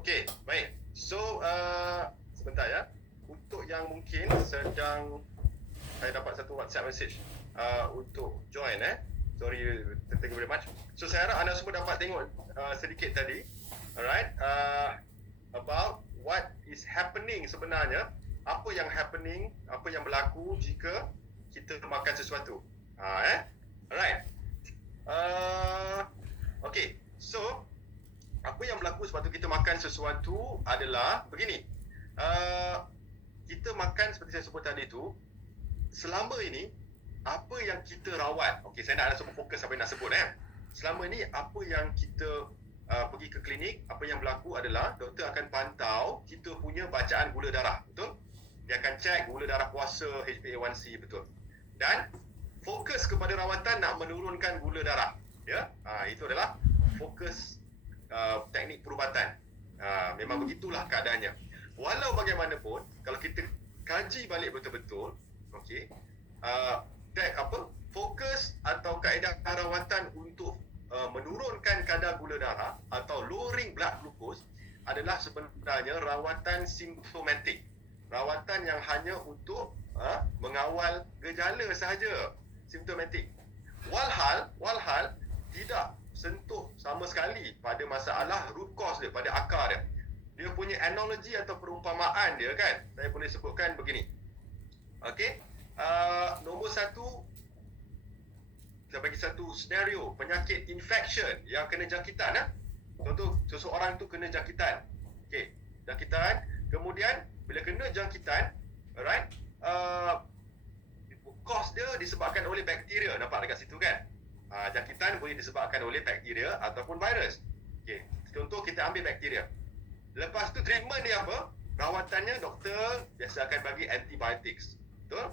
Okey, baik. So, sebentar ya. Untuk yang mungkin sedang, saya dapat satu WhatsApp message untuk join Sorry, thank you very much. So, saya harap anda semua dapat tengok sedikit tadi. Alright, about what is happening sebenarnya. Apa yang happening, apa yang berlaku jika kita makan sesuatu. Alright. Okay, so apa yang berlaku sebab tu kita makan sesuatu adalah begini. Kita makan seperti saya sebut tadi tu, selama ini apa yang kita rawat. Okey, saya nak ada semua fokus apa yang nak sebut Selama ni apa yang kita pergi ke klinik, apa yang berlaku adalah doktor akan pantau kita punya bacaan gula darah, betul? Dia akan cek gula darah puasa, HbA1c, betul. Dan fokus kepada rawatan nak menurunkan gula darah, ya. Itu adalah fokus teknik perubatan. Memang begitulah keadaannya. Walau bagaimanapun, kalau kita kaji balik betul-betul, okey, fokus atau kaedah rawatan untuk menurunkan kadar gula darah atau lowering blood glucose adalah sebenarnya rawatan simptomatik. Rawatan yang hanya untuk mengawal gejala sahaja, simptomatik. Walhal tidak sentuh sama sekali pada masalah root cause dia, pada akar dia. Dia punya analogi atau perumpamaan dia kan, saya boleh sebutkan begini. Okey, nombor satu, saya bagi satu senario penyakit infection yang kena jangkitan. Contoh, seseorang tu kena jangkitan. Okey, jangkitan, kemudian bila kena jangkitan, alright, cause dia disebabkan oleh bakteria, nampak dekat situ kan? Jangkitan boleh disebabkan oleh bakteria ataupun virus. Okey, contoh kita ambil bakteria. Lepas tu treatment dia apa? Rawatannya doktor biasa akan bagi antibiotics. Betul?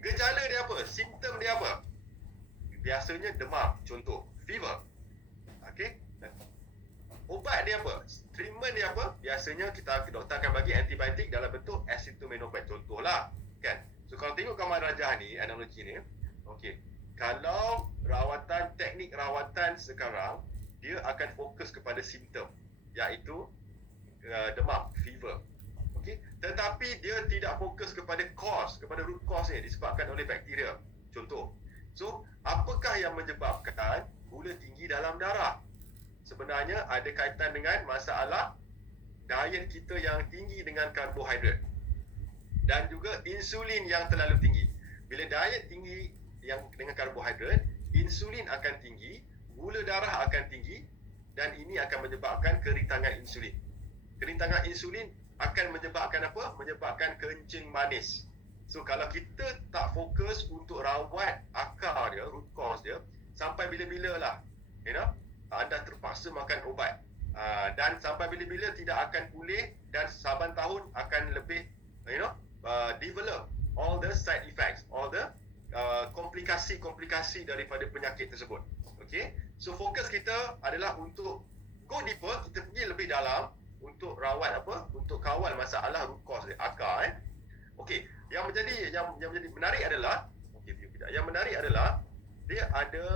Gejala dia apa? Simptom dia apa? Biasanya demam, contoh, fever. Okey? Ubat dia apa? Treatment dia apa? Biasanya doktor akan bagi antibiotik dalam bentuk acetaminophen, contohlah, kan? So kalau tengok gambar rajah ni, analogi ni, okey. Kalau teknik rawatan sekarang, dia akan fokus kepada simptom, iaitu demam, fever. Okey, tetapi dia tidak fokus kepada cause, kepada root cause ni, disebabkan oleh bakteria. Contoh. So, apakah yang menyebabkan gula tinggi dalam darah? Sebenarnya ada kaitan dengan masalah diet kita yang tinggi dengan karbohidrat dan juga insulin yang terlalu tinggi. Bila diet tinggi yang dengan karbohidrat, insulin akan tinggi, gula darah akan tinggi, dan ini akan menyebabkan kerintangan insulin. Kerintangan insulin akan menyebabkan apa? Menyebabkan kencing manis. So kalau kita tak fokus untuk rawat akar dia, root cause dia, sampai bila-bila lah, anda terpaksa makan ubat, dan sampai bila-bila tidak akan pulih, dan saban tahun akan lebih develop all the side effects, all the komplikasi-komplikasi daripada penyakit tersebut. Okay, so fokus kita adalah untuk go deeper, kita pergi lebih dalam untuk rawat apa? Untuk kawal masalah root cause dia, akar. Okey, yang menjadi menarik adalah, yang menarik adalah dia ada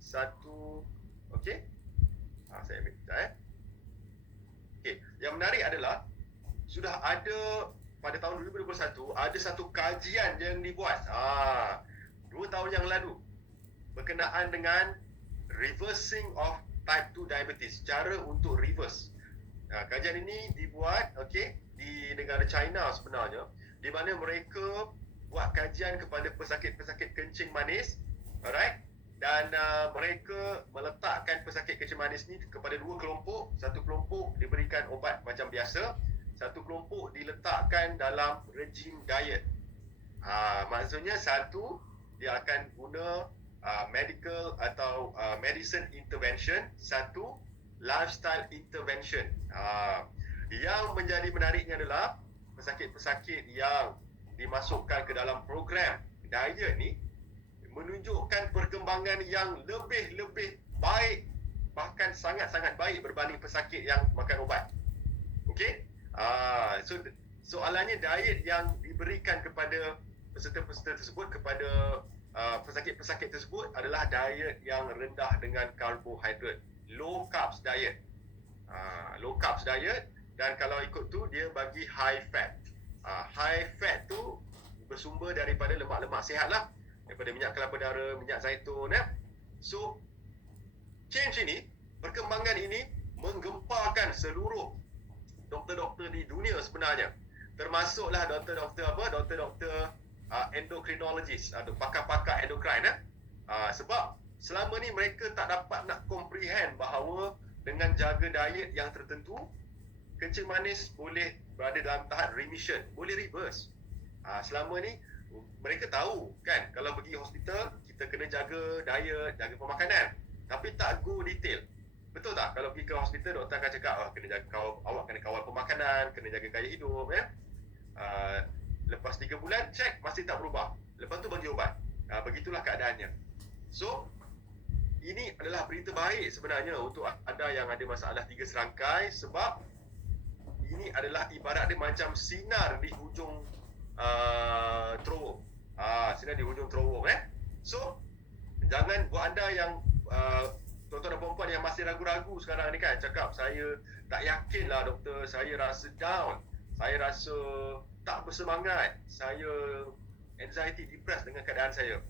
satu, okey. Saya ambil sekejap Okey, yang menarik adalah sudah ada pada tahun 2021 ada satu kajian yang dibuat 2 tahun yang lalu berkenaan dengan reversing of type 2 diabetes, cara untuk reverse. Kajian ini dibuat di negara China sebenarnya, di mana mereka buat kajian kepada pesakit-pesakit kencing manis, alright, dan mereka meletakkan pesakit kencing manis ni kepada 2 kelompok. Satu kelompok diberikan ubat macam biasa, satu kelompok diletakkan dalam rejim diet. Maksudnya satu dia akan guna medical atau medicine intervention, satu lifestyle intervention. Yang menjadi menariknya adalah pesakit-pesakit yang dimasukkan ke dalam program diet ni menunjukkan perkembangan yang lebih baik, bahkan sangat-sangat baik berbanding pesakit yang makan ubat. Okey? So soalannya diet yang diberikan kepada peserta-peserta tersebut, kepada pesakit-pesakit tersebut adalah diet yang rendah dengan karbohidrat, low carbs diet. Low carbs diet, dan kalau ikut tu dia bagi high fat. High fat tu bersumber daripada lemak-lemak sihat lah, daripada minyak kelapa dara, minyak zaitun. So change ini, perkembangan ini menggemparkan seluruh doktor-doktor di dunia sebenarnya, termasuklah doktor-doktor endocrinologist atau pakar-pakar endokrin. Sebab selama ni mereka tak dapat nak comprehend bahawa dengan jaga diet yang tertentu, kencing manis boleh berada dalam tahap remission, boleh reverse. Selama ni mereka tahu kan, kalau pergi hospital kita kena jaga diet, jaga pemakanan, tapi tak go detail. Betul tak? Kalau pergi ke hospital, doktor akan cakap kena jaga, awak kena kawal pemakanan, kena jaga gaya hidup. Lepas 3 bulan check masih tak berubah, lepas tu bagi ubat. Begitulah keadaannya. So ini adalah berita baik sebenarnya untuk anda yang ada masalah 3 serangkai, sebab ini adalah ibarat dia macam sinar di hujung terowong. Sinar di hujung terowong. So jangan buat anda yang tuan-tuan dan puan-puan yang masih ragu-ragu sekarang ni kan, cakap saya tak yakin lah doktor, saya rasa down, saya rasa tak bersemangat, saya anxiety, depressed dengan keadaan saya.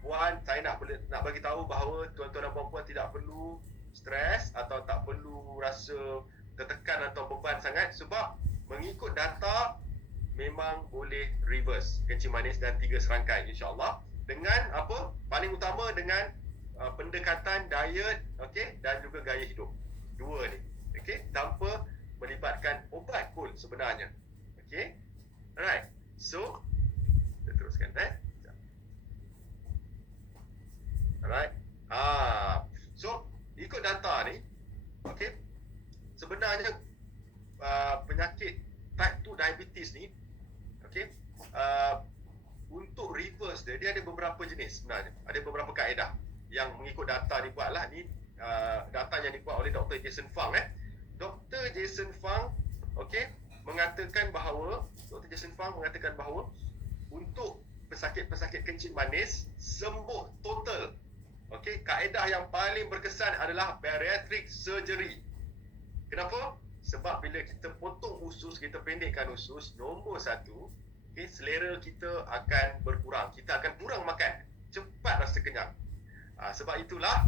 Puan, saya nak bagi tahu bahawa tuan-tuan dan puan-puan tidak perlu stres atau tak perlu rasa tertekan atau beban sangat, sebab mengikut data memang boleh reverse kencing manis dan 3 serangkai insya-Allah, dengan apa? Paling utama dengan pendekatan diet, okey, dan juga gaya hidup. Dua ni, okey, tanpa melibatkan obat pun sebenarnya. Okey. Alright. So, kita teruskan Alright. So ikut data ni, okey, sebenarnya penyakit type 2 diabetes ni, okey, untuk reverse dia ada beberapa jenis sebenarnya. Ada beberapa kaedah yang mengikut data dibuatlah ni, data yang dibuat oleh Dr. Jason Fung. Dr. Jason Fung, okey, mengatakan bahawa untuk pesakit-pesakit kencing manis sembuh total, okey, kaedah yang paling berkesan adalah bariatric surgery. Kenapa? Sebab bila kita potong usus, kita pendekkan usus, nombor satu, okey, selera kita akan berkurang. Kita akan kurang makan, cepat rasa kenyang. Sebab itulah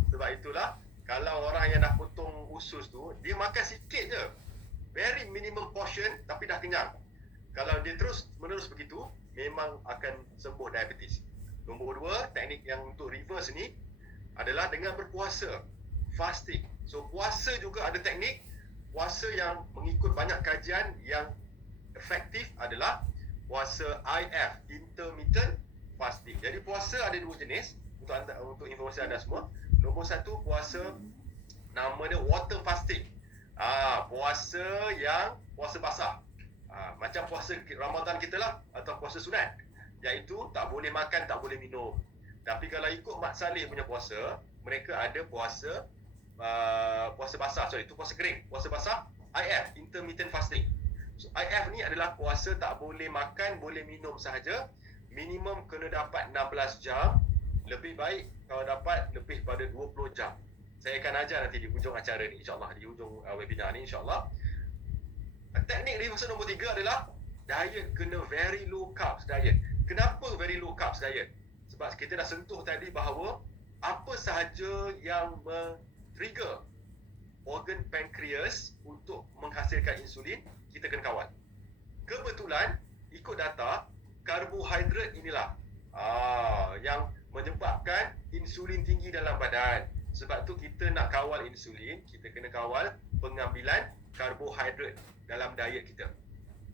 kalau orang yang dah potong usus tu, dia makan sikit je, very minimum portion, tapi dah kenyang. Kalau dia terus menerus begitu, memang akan sembuh diabetes. Nombor dua, teknik yang untuk reverse ni adalah dengan berpuasa, fasting. So puasa juga ada teknik. Puasa yang mengikut banyak kajian yang efektif adalah puasa IF, intermittent fasting. Jadi puasa ada dua jenis untuk informasi anda semua. Nombor satu, puasa nama dia water fasting. Puasa basah. Macam puasa Ramadan kita lah, atau puasa sunat, iaitu tak boleh makan, tak boleh minum. Tapi kalau ikut Mat Saleh punya puasa, mereka ada puasa basah, itu puasa kering. Puasa basah, IF, intermittent fasting. So IF ni adalah puasa tak boleh makan, boleh minum sahaja. Minimum kena dapat 16 jam. Lebih baik kalau dapat lebih pada 20 jam. Saya akan ajar nanti di hujung acara ni, insyaAllah, di hujung webinar ni, insyaAllah. Teknik reversal nombor 3 adalah diet kena very low carbs diet. Kenapa very low carbs diet? Sebab kita dah sentuh tadi bahawa apa sahaja yang trigger organ pankreas untuk menghasilkan insulin, kita kena kawal. Kebetulan ikut data, karbohidrat inilah yang menyebabkan insulin tinggi dalam badan. Sebab tu kita nak kawal insulin, kita kena kawal pengambilan karbohidrat dalam diet kita.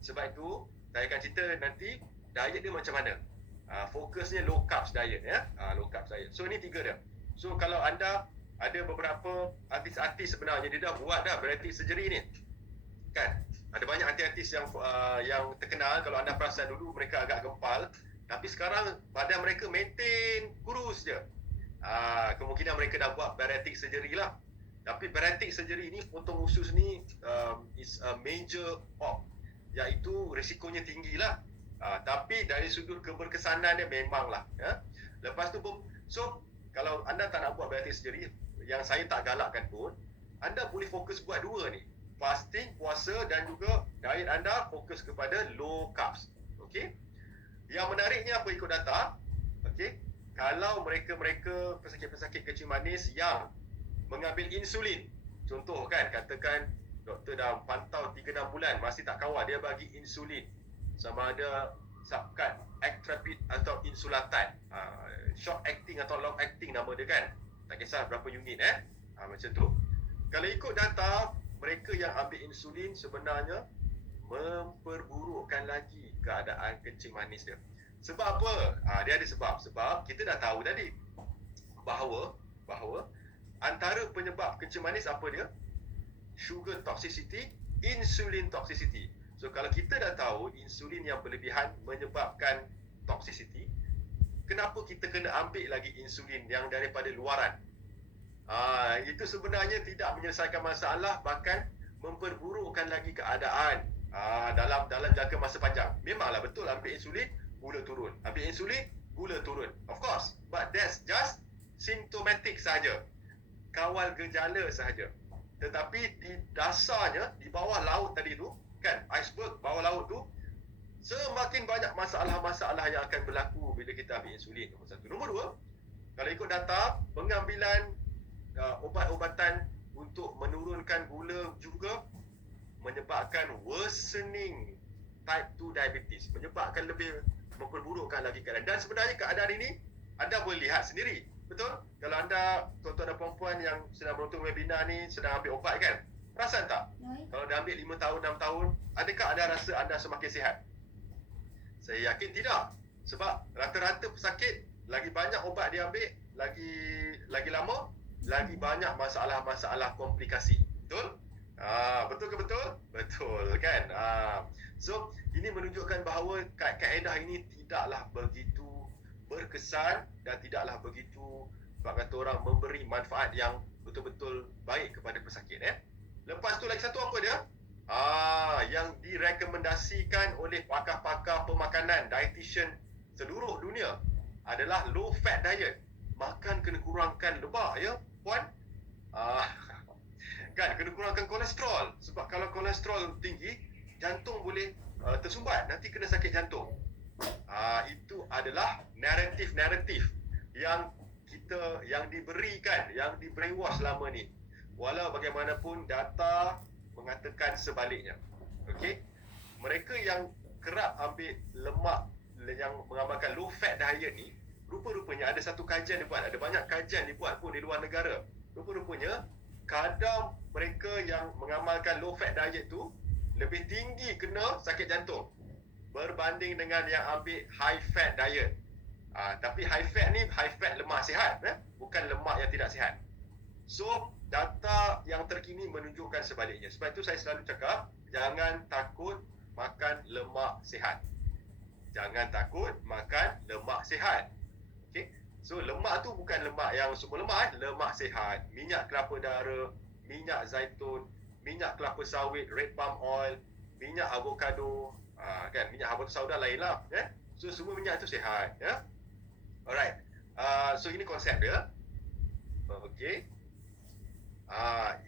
Sebab itu saya akan cerita nanti diet dia macam mana. Fokusnya low carbs diet, low carbs diet. So ni 3 dia. So kalau anda ada beberapa artis-artis sebenarnya dia dah buat dah bariatric surgery ni, kan? Ada banyak artis yang terkenal. Kalau anda perasan dulu mereka agak gempal, tapi sekarang badan mereka maintain kurus je. Kemungkinan mereka dah buat bariatric surgery lah. Tapi bariatric surgery ni, potong usus ni is a major op, iaitu risikonya tinggi lah. Tapi dari sudut keberkesanan dia memanglah. Lepas tu, so kalau anda tak nak buat bariatric surgery, yang saya tak galakkan pun, anda boleh fokus buat dua ni. Fasting, puasa dan juga diet anda fokus kepada low carbs. Okey. Yang menariknya apa ikut data, okey, kalau mereka-mereka pesakit-pesakit kencing manis yang mengambil insulin, contoh kan, katakan doktor dah pantau 3-6 bulan masih tak kawal, dia bagi insulin sama ada subkat Actrapid atau Insulatard, short acting atau long acting nama dia kan, tak kisah berapa unit macam tu. Kalau ikut data, mereka yang ambil insulin sebenarnya memperburukkan lagi keadaan kencing manis dia. Sebab apa? Dia ada sebab. Sebab kita dah tahu tadi bahawa antara penyebab kencing manis apa dia? Sugar toxicity, insulin toxicity. So kalau kita dah tahu insulin yang berlebihan menyebabkan toxicity, kenapa kita kena ambil lagi insulin yang daripada luaran? Itu sebenarnya tidak menyelesaikan masalah, bahkan memperburukkan lagi keadaan dalam jangka masa panjang. Memanglah betul ambil insulin, gula turun. Ambil insulin, gula turun. Of course, but that's just symptomatic sahaja. Kawal gejala sahaja. Tetapi di dasarnya, di bawah laut tadi tu, kan, iceberg bawah laut tu, semakin banyak masalah-masalah yang akan berlaku bila kita ambil insulin. Nombor satu. Nombor dua, kalau ikut data, pengambilan obat-obatan untuk menurunkan gula juga menyebabkan worsening type 2 diabetes, menyebabkan lebih memperburukkan lagi keadaan. Dan sebenarnya keadaan ini anda boleh lihat sendiri, betul? Kalau anda, tuan-tuan dan puan-puan yang sedang menonton webinar ni, sedang ambil ubat kan, perasan tak? Kalau dah ambil 5 tahun, 6 tahun, adakah anda rasa anda semakin sihat? Saya yakin tidak. Sebab rata-rata pesakit, lagi banyak ubat dia ambil, lagi lama, lagi banyak masalah-masalah komplikasi. Betul? Betul ke betul? Betul kan? So, ini menunjukkan bahawa kaedah ini tidaklah begitu berkesan dan tidaklah begitu, sebab kata orang, memberi manfaat yang betul-betul baik kepada pesakit. Lepas tu lagi satu apa dia? Yang direkomendasikan oleh pakar-pakar pemakanan, dietitian seluruh dunia adalah low fat diet. Makan kena kurangkan lemak ya, puan. Kan, kena kurangkan kolesterol. Sebab kalau kolesterol tinggi, jantung boleh tersumbat, nanti kena sakit jantung. Itu adalah naratif yang diberikan, yang di brainwash selama ni. Walau bagaimanapun data mengatakan sebaliknya. Okey, mereka yang kerap ambil lemak, yang mengamalkan low fat diet ni, rupa-rupanya ada satu kajian dibuat, ada banyak kajian dibuat pun di luar negara. Rupa-rupanya kadar mereka yang mengamalkan low fat diet tu lebih tinggi kena sakit jantung berbanding dengan yang ambil high fat diet. Tapi high fat ni high fat lemak sihat, bukan lemak yang tidak sihat. So data yang terkini menunjukkan sebaliknya. Sebab itu saya selalu cakap, jangan takut makan lemak sihat. Jangan takut makan lemak sihat. Okay? So lemak tu bukan lemak yang semua lemak, lemak sihat. Minyak kelapa darah, minyak zaitun, minyak kelapa sawit, red palm oil, minyak avocado, kan, minyak avocado sauda lain lah. So semua minyak tu sihat. Alright. So ini konsep dia. Okay.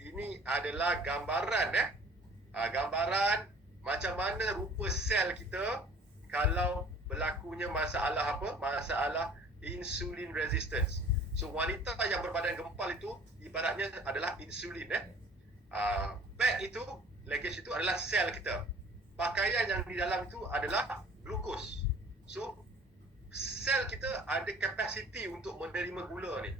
Ini adalah gambaran gambaran macam mana rupa sel kita kalau berlakunya masalah apa? Masalah insulin resistance. So wanita yang berbadan gempal itu ibaratnya adalah insulin. Fat itu, luggage itu adalah sel kita. Pakaian yang di dalam itu adalah glukos. So sel kita ada kapasiti untuk menerima gula ni.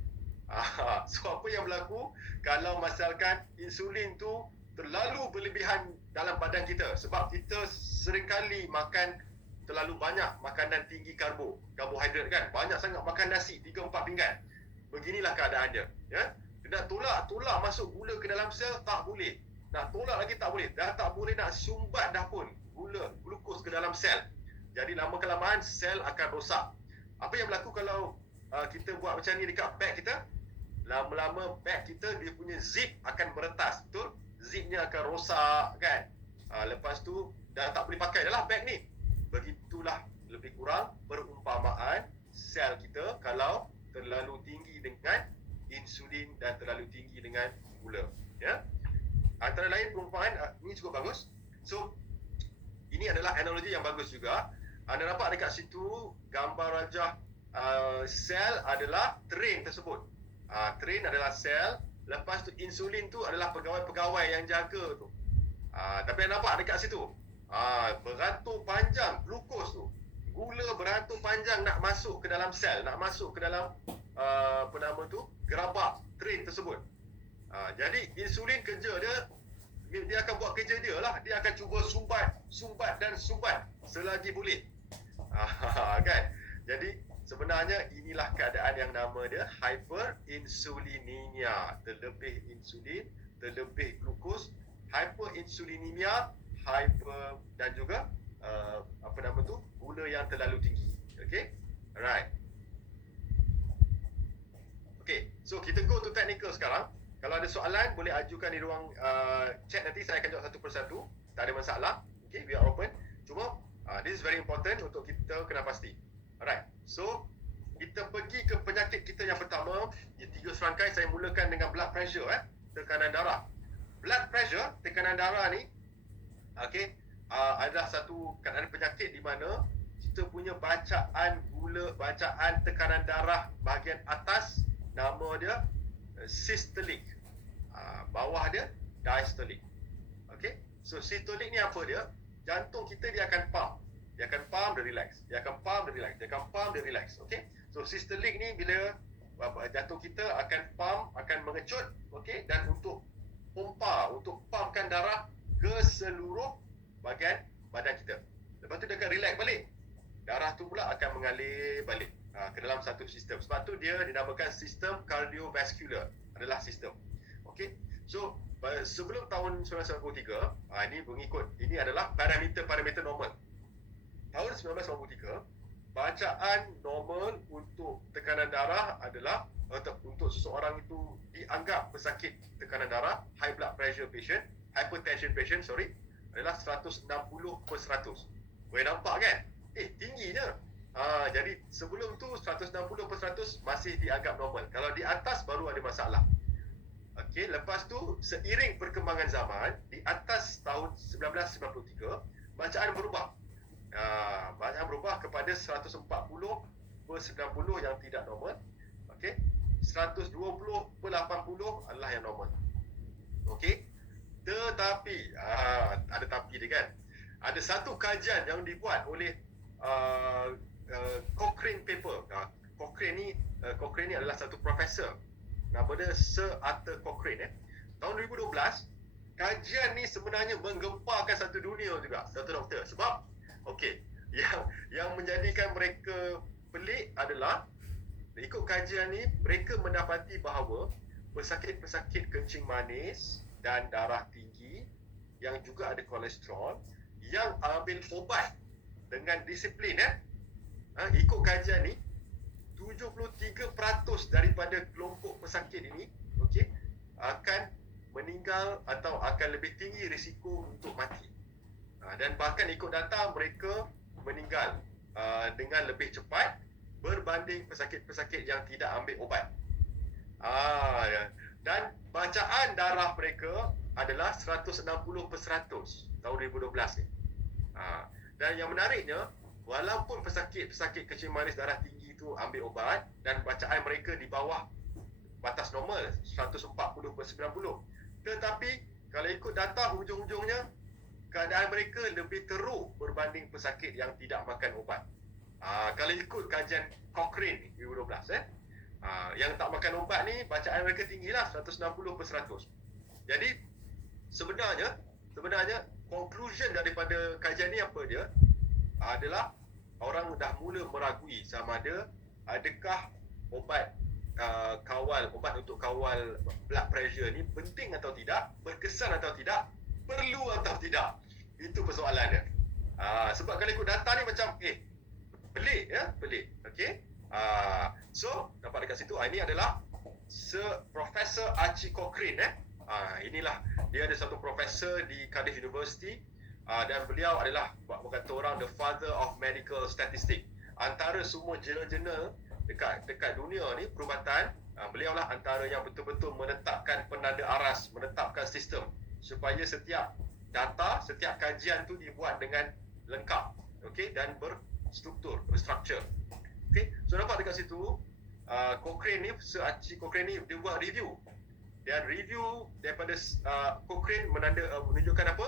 So apa yang berlaku kalau misalkan insulin tu terlalu berlebihan dalam badan kita, sebab kita seringkali makan terlalu banyak makanan tinggi karbohidrat kan, banyak sangat makan nasi 3-4 pinggan. Beginilah keadaan dia. Nak tolak masuk gula ke dalam sel, tak boleh. Nak tolak lagi tak boleh. Dah tak boleh nak sumbat dah pun glukos ke dalam sel. Jadi lama kelamaan sel akan rosak. Apa yang berlaku kalau kita buat macam ni dekat beg kita? Lama-lama beg kita, dia punya zip akan meretas, betul? Zipnya akan rosak kan. Lepas tu dah tak boleh pakai dah lah beg ni. Begitulah lebih kurang perumpamaan sel kita kalau terlalu tinggi dengan insulin dan terlalu tinggi dengan gula. Ya. Antara lain perumpamaan ini cukup bagus. So ini adalah analogi yang bagus juga. Anda nampak dekat situ gambar rajah sel adalah train tersebut. Train adalah sel, lepas tu insulin tu adalah pegawai-pegawai yang jaga tu. Tapi anda nampak dekat situ berantung panjang glukos tu. Gula berantung panjang nak masuk ke dalam sel, nak masuk ke dalam gerabak train tersebut. Jadi insulin kerja dia akan buat kerja dia lah. Dia akan cuba sumbat selagi boleh. Kan? Jadi sebenarnya inilah keadaan yang nama dia hyperinsulinemia. Terlebih insulin, terlebih glukos, hyperinsulinemia, dan juga gula yang terlalu tinggi. Okay? Alright. Okay, so kita go to technical sekarang. Kalau ada soalan, boleh ajukan di ruang chat nanti. Saya akan jawab satu persatu. Tak ada masalah. Okay, we are open. Cuma, this is very important untuk kita kena pasti. Alright, so kita pergi ke penyakit kita yang pertama. 3 serangkai, saya mulakan dengan blood pressure, tekanan darah. Blood pressure, tekanan darah ni, okay, adalah satu keadaan penyakit di mana kita punya bacaan gula, bacaan tekanan darah bahagian atas, nama dia systolic, bawah dia diastolic. Okay, so systolic ni apa dia? Jantung kita dia akan pump, dia akan pump, dia relax, dia akan pump, dia relax, dia akan pump, dia relax. Okay, so systolic ni bila jantung kita akan pump, akan mengecut, okay, dan untuk pompa, untuk pumpkan darah ke seluruh bahagian badan kita. Lepas tu dia akan relax balik, darah tu pula akan mengalir balik ke dalam satu sistem. Sebab tu dia dinamakan sistem kardiovaskular, adalah sistem. Okey. So sebelum tahun 1993, ini adalah parameter normal. Tahun 1993, bacaan normal untuk tekanan darah adalah untuk seseorang itu dianggap pesakit tekanan darah, high blood pressure patient, hypertension patient, adalah 160/100. Boleh nampak kan? Tinggi je. Jadi sebelum tu 160/100 masih dianggap normal. Kalau di atas baru ada masalah. Okey, lepas tu seiring perkembangan zaman, di atas tahun 1993, bacaan berubah. Bacaan berubah kepada 140/90 yang tidak normal. Okey, 120/80 adalah yang normal. Okey. Tetapi ada tapi dia kan. Ada satu kajian yang dibuat oleh Cochrane paper. Cochrane ni adalah satu profesor. Nama dia Sir Arthur Cochrane. Tahun 2012, kajian ni sebenarnya menggemparkan satu dunia juga, doktor-doktor. Sebab okey, yang menjadikan mereka pelik adalah, ikut kajian ni mereka mendapati bahawa pesakit-pesakit kencing manis dan darah tinggi yang juga ada kolesterol yang ambil ubat dengan disiplin, ikut kajian ni 73% daripada kelompok pesakit ini, okey, akan meninggal atau akan lebih tinggi risiko untuk mati. Dan bahkan ikut data mereka meninggal dengan lebih cepat berbanding pesakit-pesakit yang tidak ambil ubat. Dan bacaan darah mereka adalah 160/100 tahun 2012 ni. Dan yang menariknya, walaupun pesakit-pesakit kencing manis darah tinggi itu ambil ubat dan bacaan mereka di bawah batas normal 140/90, tetapi kalau ikut data hujung-hujungnya keadaan mereka lebih teruk berbanding pesakit yang tidak makan ubat. Kalau ikut kajian Cochrane 2012, yang tak makan ubat ni bacaan mereka tinggilah 160/100. Jadi sebenarnya conclusion daripada kajian ni apa dia? Adalah orang dah mula meragui sama ada adakah ubat ubat untuk kawal blood pressure ni penting atau tidak, berkesan atau tidak, perlu atau tidak. Itu persoalan dia. Sebab kalau ikut data ni macam pelik ya, pelik. Okey. So dapat dekat situ, ini adalah Profesor Archie Cochrane. Inilah dia ada satu profesor di Cardiff University, dan beliau adalah berkata orang the father of medical statistics. Antara semua jurnal-jurnal dekat dunia ni perubatan, beliau lah antara yang betul-betul menetapkan penanda aras, menetapkan sistem supaya setiap data, setiap kajian tu dibuat dengan lengkap, okey, dan berstruktur, berstructure. Okey, so nampak dekat situ Cochrane ni, Sir Archie Cochrane ni dia buat review. Dan review daripada Cochrane menunjukkan apa?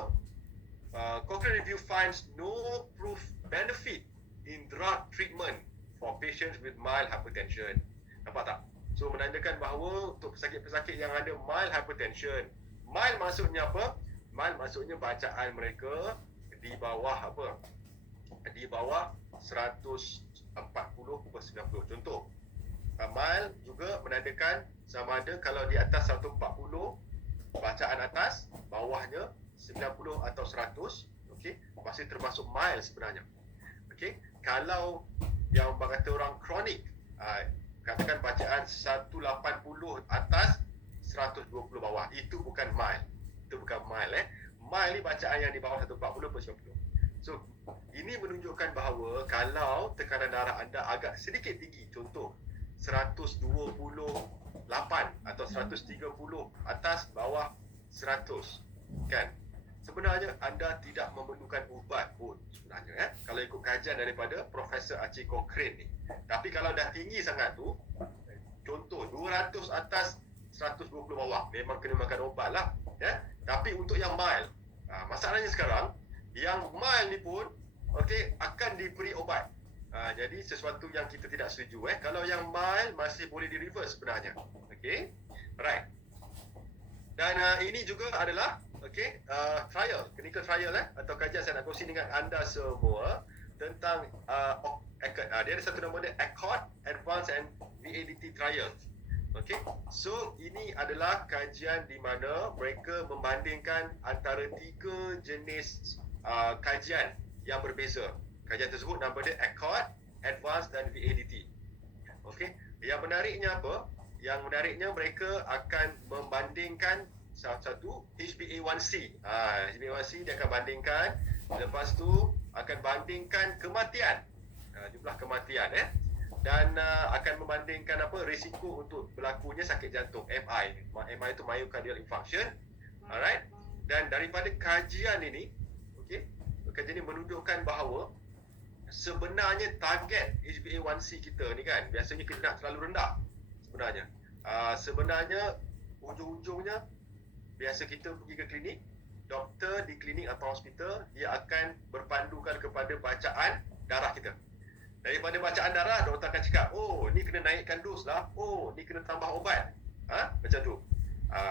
Cochrane review finds no proof benefit in drug treatment for patients with mild hypertension. Nampak tak? So menandakan bahawa untuk pesakit-pesakit yang ada mild hypertension, mild maksudnya apa? Mild maksudnya bacaan mereka di bawah apa? Di bawah 140/90. Contoh, mild juga menandakan sama ada kalau di atas 140 bacaan atas, bawahnya 90 atau 100, okey, masih termasuk mild sebenarnya. Okey, kalau yang kata orang kronik, katakan bacaan 180 atas 120 bawah, itu bukan mild. Itu bukan mild. Mild ni bacaan yang di bawah 140/90. So, ini menunjukkan bahawa kalau tekanan darah anda agak sedikit tinggi, contoh 128 atau 130 atas bawah 100, kan, sebenarnya anda tidak memerlukan ubat pun sebenarnya, kalau ikut kajian daripada Profesor Archie Cochrane ni. Tapi kalau dah tinggi sangat tu, contoh 200 atas 120 bawah, memang kena makan ubat lah, ya. Tapi untuk yang mild, masalahnya sekarang yang mild ni pun okey akan diberi obat. Jadi sesuatu yang kita tidak setuju. Kalau yang mild masih boleh di reverse sebenarnya. Okey. Right. Dan ini juga adalah okey trial, clinical trial atau kajian saya nak kongsi dengan anda semua tentang dia ada satu nama dia ACCORD Advanced and VADT Trial. Okey. So ini adalah kajian di mana mereka membandingkan antara 3 jenis kajian yang berbeza. Kajian tersebut nama dia ACCORD, Advanced dan VADT. Okey. Yang menariknya apa? Yang menariknya mereka akan membandingkan satu HbA1c. HbA1c dia akan bandingkan, lepas tu akan bandingkan kematian. Jumlah kematian dan akan membandingkan apa risiko untuk berlakunya sakit jantung, MI. MI itu myocardial infarction. Alright. Dan daripada kajian ini, okey, kajian ini menunjukkan bahawa sebenarnya target HbA1c kita ni kan, biasanya kita nak terlalu rendah sebenarnya. Sebenarnya ujung-ujungnya biasa kita pergi ke klinik, doktor di klinik atau hospital dia akan berpandukan kepada bacaan darah kita. Daripada bacaan darah, doktor akan cakap, oh ni kena naikkan dos lah, oh ni kena tambah obat, macam tu.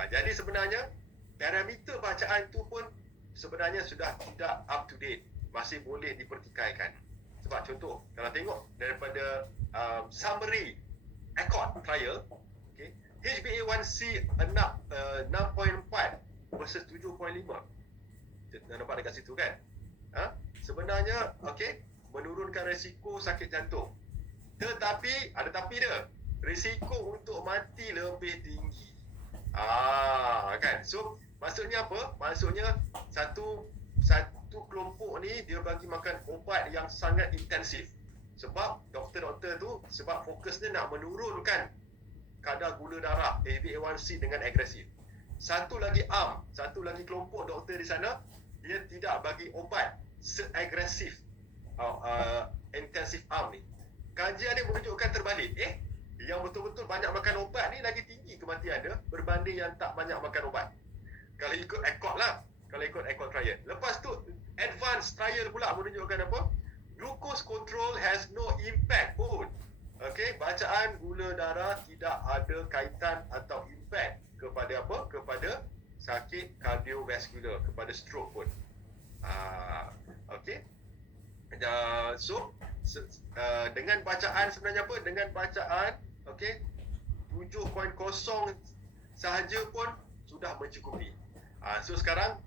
Jadi sebenarnya parameter bacaan tu pun sebenarnya sudah tidak up to date, masih boleh dipertikaikan. Sebab contoh, kalau tengok daripada summary ACCORD trial, okay, HbA1c 6.4 versus 7.5. Kita nampak dekat situ kan. Sebenarnya okay, menurunkan risiko sakit jantung. Tetapi ada tapi dia, risiko untuk mati lebih tinggi. Kan. So maksudnya apa? Maksudnya satu kelompok ni dia bagi makan ubat yang sangat intensif. Sebab doktor-doktor tu sebab fokusnya nak menurunkan kadar gula darah HbA1c dengan agresif. Satu lagi kelompok doktor di sana dia tidak bagi obat seagresif intensif arm ni. Kajian ni menunjukkan terbalik. Yang betul-betul banyak makan ubat ni lagi tinggi kematian dia berbanding yang tak banyak makan ubat. Kalau ikut ACCORD lah, kalau ikut ACCORD trial. Lepas tu advanced trial pula menunjukkan apa? Glucose control has no impact pun. Okey, bacaan gula darah tidak ada kaitan atau impact kepada apa? Kepada sakit kardiovaskular, kepada stroke pun. Okey. So dengan bacaan sebenarnya apa? Dengan bacaan okey 7.0 sahaja pun sudah mencukupi. So sekarang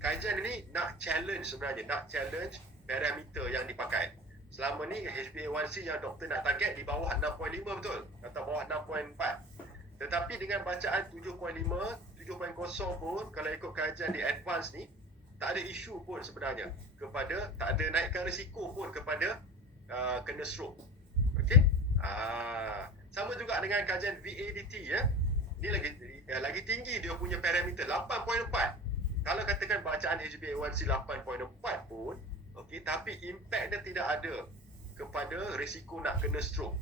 kajian ini nak challenge sebenarnya, nak challenge parameter yang dipakai. Selama ni HbA1c yang doktor nak target di bawah 6.5 betul atau bawah 6.4. Tetapi dengan bacaan 7.5, 7.0 pun kalau ikut kajian di advance ni tak ada isu pun sebenarnya kepada, tak ada naikkan risiko pun kepada kena stroke. Okey? Sama juga dengan kajian VADT ya. Ini lagi tinggi dia punya parameter 8.4. Kalau katakan bacaan HbA1c 8.4 pun, okey, tapi impact dia tidak ada kepada risiko nak kena stroke.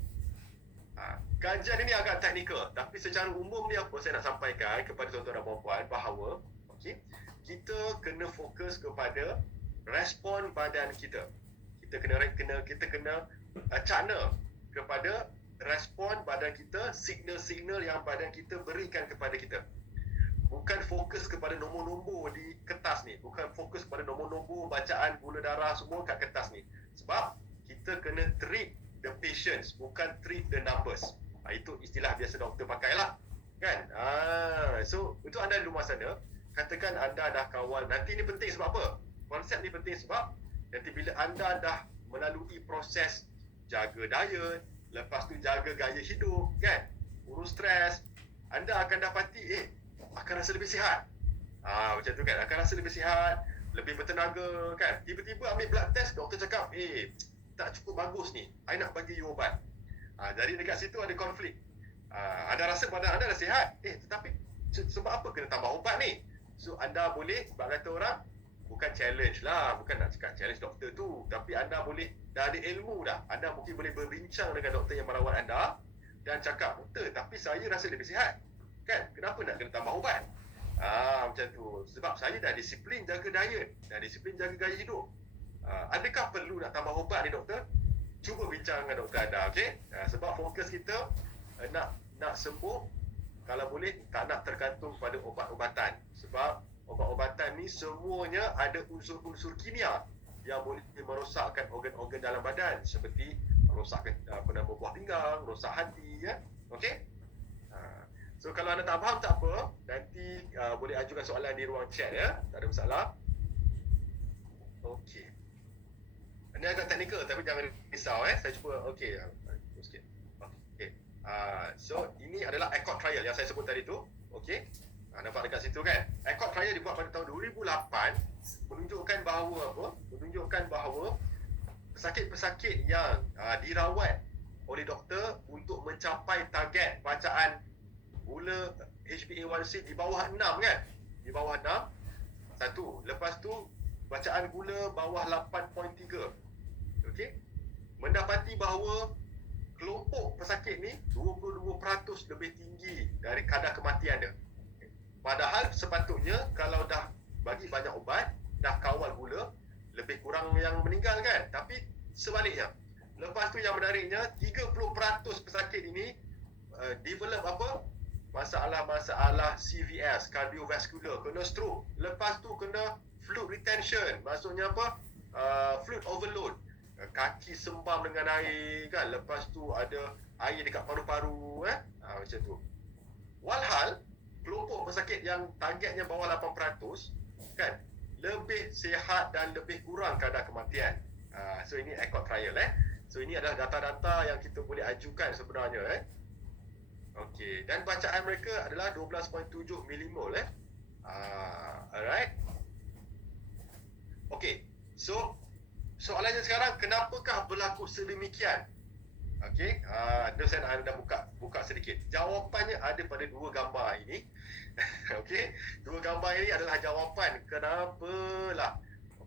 Kajian ini agak teknikal, tapi secara umum ni apa saya nak sampaikan kepada tuan-tuan dan puan-puan bahawa okey, kita kena fokus kepada respon badan kita. Kita kena cakna kepada respon badan kita, signal-signal yang badan kita berikan kepada kita. Bukan fokus kepada nombor-nombor di kertas ni, bukan fokus kepada nombor-nombor bacaan gula darah semua kat kertas ni. Sebab kita kena treat the patients, bukan treat the numbers. Itu istilah biasa doktor pakai lah, kan? So untuk anda di rumah sana, katakan anda dah kawal. Nanti ni penting sebab apa? Konsep ni penting sebab nanti bila anda dah melalui proses jaga diet, lepas tu jaga gaya hidup, kan, urus stres, anda akan dapati akan rasa lebih sihat. Macam tu kan, akan rasa lebih sihat, lebih bertenaga, kan. Tiba-tiba ambil blood test, doktor cakap tak cukup bagus ni, I nak bagi you ubat. Jadi dekat situ ada konflik. Anda rasa badan anda dah sihat, tetapi sebab apa kena tambah ubat ni? So anda boleh, sebab kata orang, bukan challenge lah, bukan nak cakap challenge doktor tu, tapi anda boleh, dah ada ilmu dah, anda mungkin boleh berbincang dengan doktor yang merawat anda dan cakap, doktor, tapi saya rasa lebih sihat, kan, kenapa nak kena tambah ubat? Macam tu. Sebab saya dah disiplin jaga diet, dah disiplin jaga gaya hidup. Adakah perlu nak tambah ubat ni doktor? Cuba bincang dengan doktor anda, okey? Sebab fokus kita nak sembuh, kalau boleh tak nak tergantung pada obat-obatan. Sebab obat-obatan ni semuanya ada unsur-unsur kimia yang boleh merosakkan organ-organ dalam badan, seperti merosakkan buah pinggang, rosak hati, ya. Okey? So kalau anda tak faham tak apa, nanti boleh ajukan soalan di ruang chat ya, tak ada masalah. Okey. Ini agak teknikal tapi jangan risau saya cuba okey sikit. Okey. So ini adalah ACORD trial yang saya sebut tadi tu. Okey. Nampak dekat situ kan? ACORD trial dibuat pada tahun 2008 menunjukkan bahawa apa? Menunjukkan bahawa pesakit-pesakit yang dirawat oleh doktor untuk mencapai target bacaan gula HbA1c di bawah 6 kan? Di bawah 6. Satu. Lepas tu bacaan gula bawah 8.3. Okey. Mendapati bahawa kelompok pesakit ni 22% lebih tinggi dari kadar kematian dia. Padahal sepatutnya kalau dah bagi banyak ubat, dah kawal gula, lebih kurang yang meninggal kan? Tapi sebaliknya. Lepas tu yang menariknya, 30% pesakit ini develop apa? Masalah-masalah CVS, cardiovascular, kena stroke. Lepas tu kena fluid retention, maksudnya apa? Fluid overload. Kaki sembam dengan air kan, lepas tu ada air dekat paru-paru macam tu. Walhal kelompok pesakit yang targetnya bawah 8% kan, lebih sihat dan lebih kurang kadar kematian. So ini ACORD trial So ini adalah data-data yang kita boleh ajukan sebenarnya Okey, dan bacaan mereka adalah 12.7 milimol alright. Okey, so soalannya sekarang, kenapakah berlaku sedemikian? Okey, saya nak anda buka sedikit. Jawapannya ada pada dua gambar ini. Okey, dua gambar ini adalah jawapan kenapalah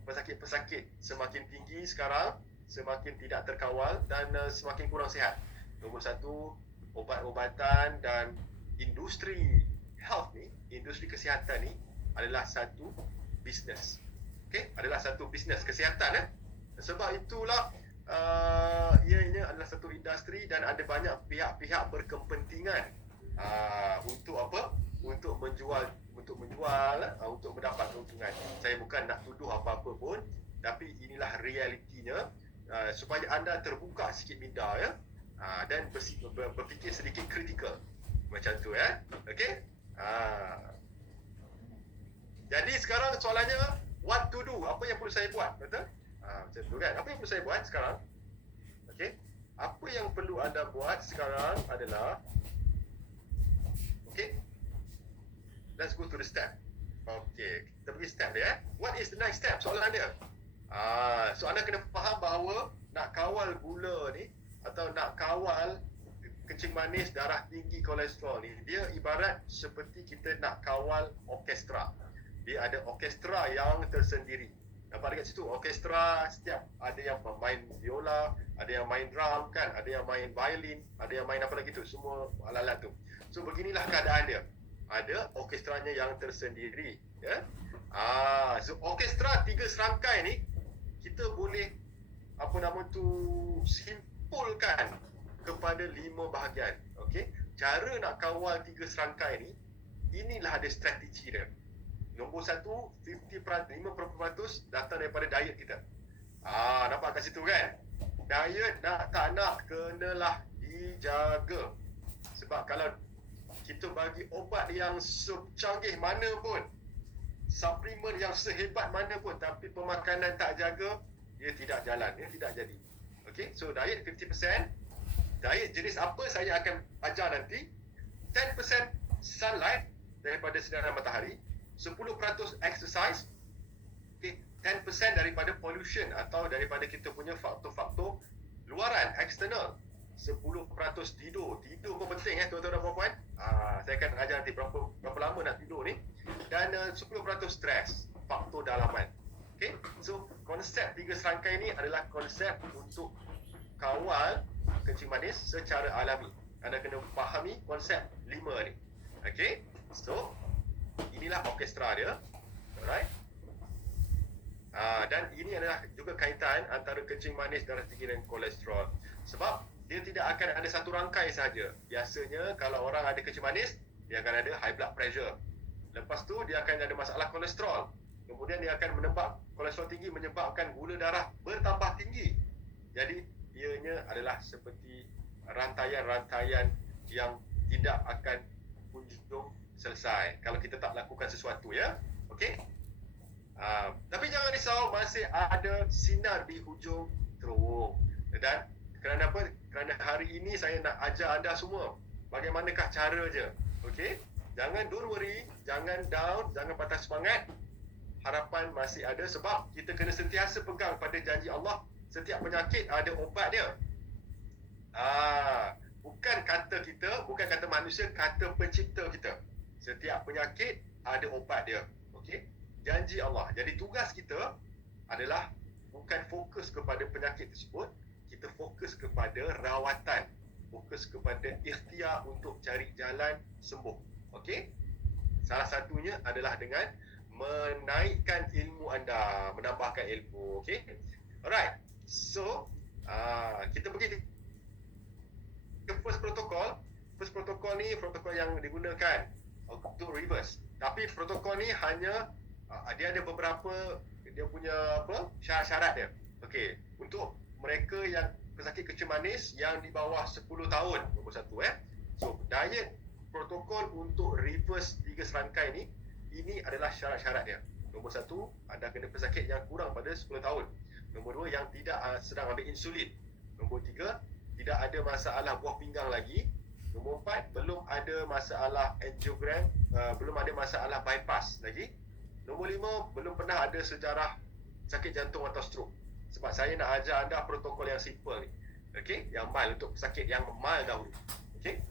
pesakit-pesakit semakin tinggi sekarang, semakin tidak terkawal dan semakin kurang sihat. Nombor satu, obat-obatan dan industri health ni, industri kesihatan ni adalah satu bisnes. Okey, adalah satu bisnes kesihatan Sebab itulah ianya adalah satu industri dan ada banyak pihak-pihak berkepentingan untuk apa? Untuk menjual, untuk mendapat keuntungan. Saya bukan nak tuduh apa-apa pun, tapi inilah realitinya, supaya anda terbuka sikit minda dan berfikir sedikit kritikal. Macam tu Okey? Jadi sekarang soalannya, what to do? Apa yang perlu saya buat? Betul? Macam tu kan? Apa yang perlu saya buat sekarang? Okey? Apa yang perlu anda buat sekarang adalah, okey? Let's go to the step. Okey, kita pergi step dia What is the next step? Soalan dia. So anda kena faham bahawa nak kawal gula ni atau nak kawal kencing manis, darah tinggi, kolesterol ni, dia ibarat seperti kita nak kawal orkestra. Dia ada orkestra yang tersendiri. Nampak dekat situ, orkestra setiap ada yang main biola, ada yang main drum kan, ada yang main violin, ada yang main apa lagi tu, semua alat-alat tu. So beginilah keadaan dia. Ada orkestranya yang tersendiri, ya. So orkestra 3 serangkai ni kita boleh apa nama tu simpulkan kepada 5 bahagian. Okey, cara nak kawal 3 serangkai ni, inilah ada strategi dia. Nombor 1, 5% datang daripada diet kita. Nampak kat situ kan? Diet tak nak kenalah dijaga. Sebab kalau kita bagi obat yang secanggih mana pun, suplemen yang sehebat mana pun, tapi pemakanan tak jaga, dia tidak jalan, dia tidak jadi. Okay, so diet 50%. Diet jenis apa saya akan ajar nanti. 10% sunlight daripada sinaran matahari, 10% exercise, okay, 10% daripada pollution atau daripada kita punya faktor-faktor luaran, eksternal, 10% tidur. Tidur pun penting tuan-tuan dan puan-puan. Saya akan ajar nanti berapa lama nak tidur ni. Dan 10% stres, faktor dalaman. Okay, so konsep 3 serangkai ni adalah konsep untuk kawal kencing manis secara alami. Anda kena fahami konsep 5 ni. Okay, so inilah orkestra dia. Alright. Dan ini adalah juga kaitan antara kencing manis, darah tinggi dan kolesterol. Sebab dia tidak akan ada satu rangkai saja. Biasanya kalau orang ada kencing manis, dia akan ada high blood pressure. Lepas tu dia akan ada masalah kolesterol. Kemudian dia akan kolesterol tinggi menyebabkan gula darah bertambah tinggi. Jadi ianya adalah seperti rantaian-rantaian yang tidak akan kunjung selesai kalau kita tak lakukan sesuatu, ya. Okey. Tapi jangan risau, masih ada sinar di hujung terowong. Dan kerana apa? Kerana hari ini saya nak ajar anda semua bagaimanakah caranya. Okey? Don't worry, jangan down, jangan patah semangat. Harapan masih ada sebab kita kena sentiasa pegang pada janji Allah. Setiap penyakit ada obat dia. Bukan kata kita, bukan kata manusia, kata pencipta kita. Setiap penyakit ada obat dia. Okey? Janji Allah. Jadi tugas kita adalah bukan fokus kepada penyakit tersebut, kita fokus kepada rawatan, fokus kepada ikhtiar untuk cari jalan sembuh. Okey? Salah satunya adalah dengan menaikkan ilmu anda, menambahkan ilmu. Okey? Alright. So, kita pergi ke first protokol. First protokol ni protokol yang digunakan untuk reverse. Tapi protokol ni hanya dia ada beberapa dia punya syarat-syarat dia. Okey, untuk mereka yang pesakit kencing manis yang di bawah 10 tahun, nombor 1 So, diet protokol untuk reverse 3 serangkai ni, ini adalah syarat-syarat dia. Nombor 1, anda kena pesakit yang kurang pada 10 tahun. Nombor 2, yang tidak sedang ambil insulin. Nombor 3, tidak ada masalah buah pinggang lagi. Nombor 4, belum ada masalah angiogram, belum ada masalah bypass lagi. Nombor 5, belum pernah ada sejarah sakit jantung atau stroke. Sebab saya nak ajar anda protokol yang simple ni. Okey, yang mild, untuk sakit yang mild dahulu. Okey.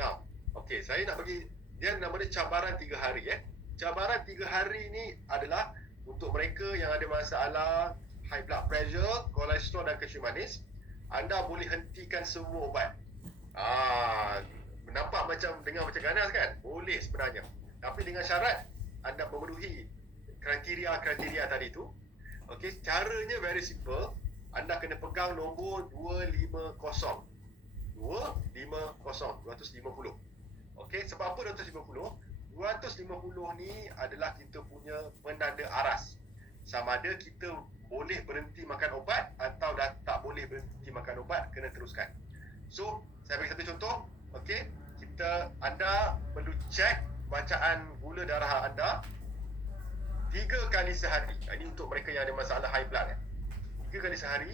Now, okey, saya nak bagi dia nama dia cabaran 3 hari Cabaran 3 hari ni adalah untuk mereka yang ada masalah high blood pressure, kolesterol dan kencing manis. Anda boleh hentikan semua ubat. Nampak macam dengar macam ganas kan? Boleh sebenarnya. Tapi dengan syarat anda memenuhi kriteria tadi tu. Okey, caranya very simple. Anda kena pegang nombor 250. 250. Okey, sebab apa 250? 250 ni adalah kita punya penanda aras. Sama ada kita boleh berhenti makan obat atau dah tak boleh berhenti makan obat, kena teruskan. So, saya bagi satu contoh. Okey, anda perlu cek bacaan gula darah anda 3 kali sehari. Ini untuk mereka yang ada masalah high blood 3 kali sehari.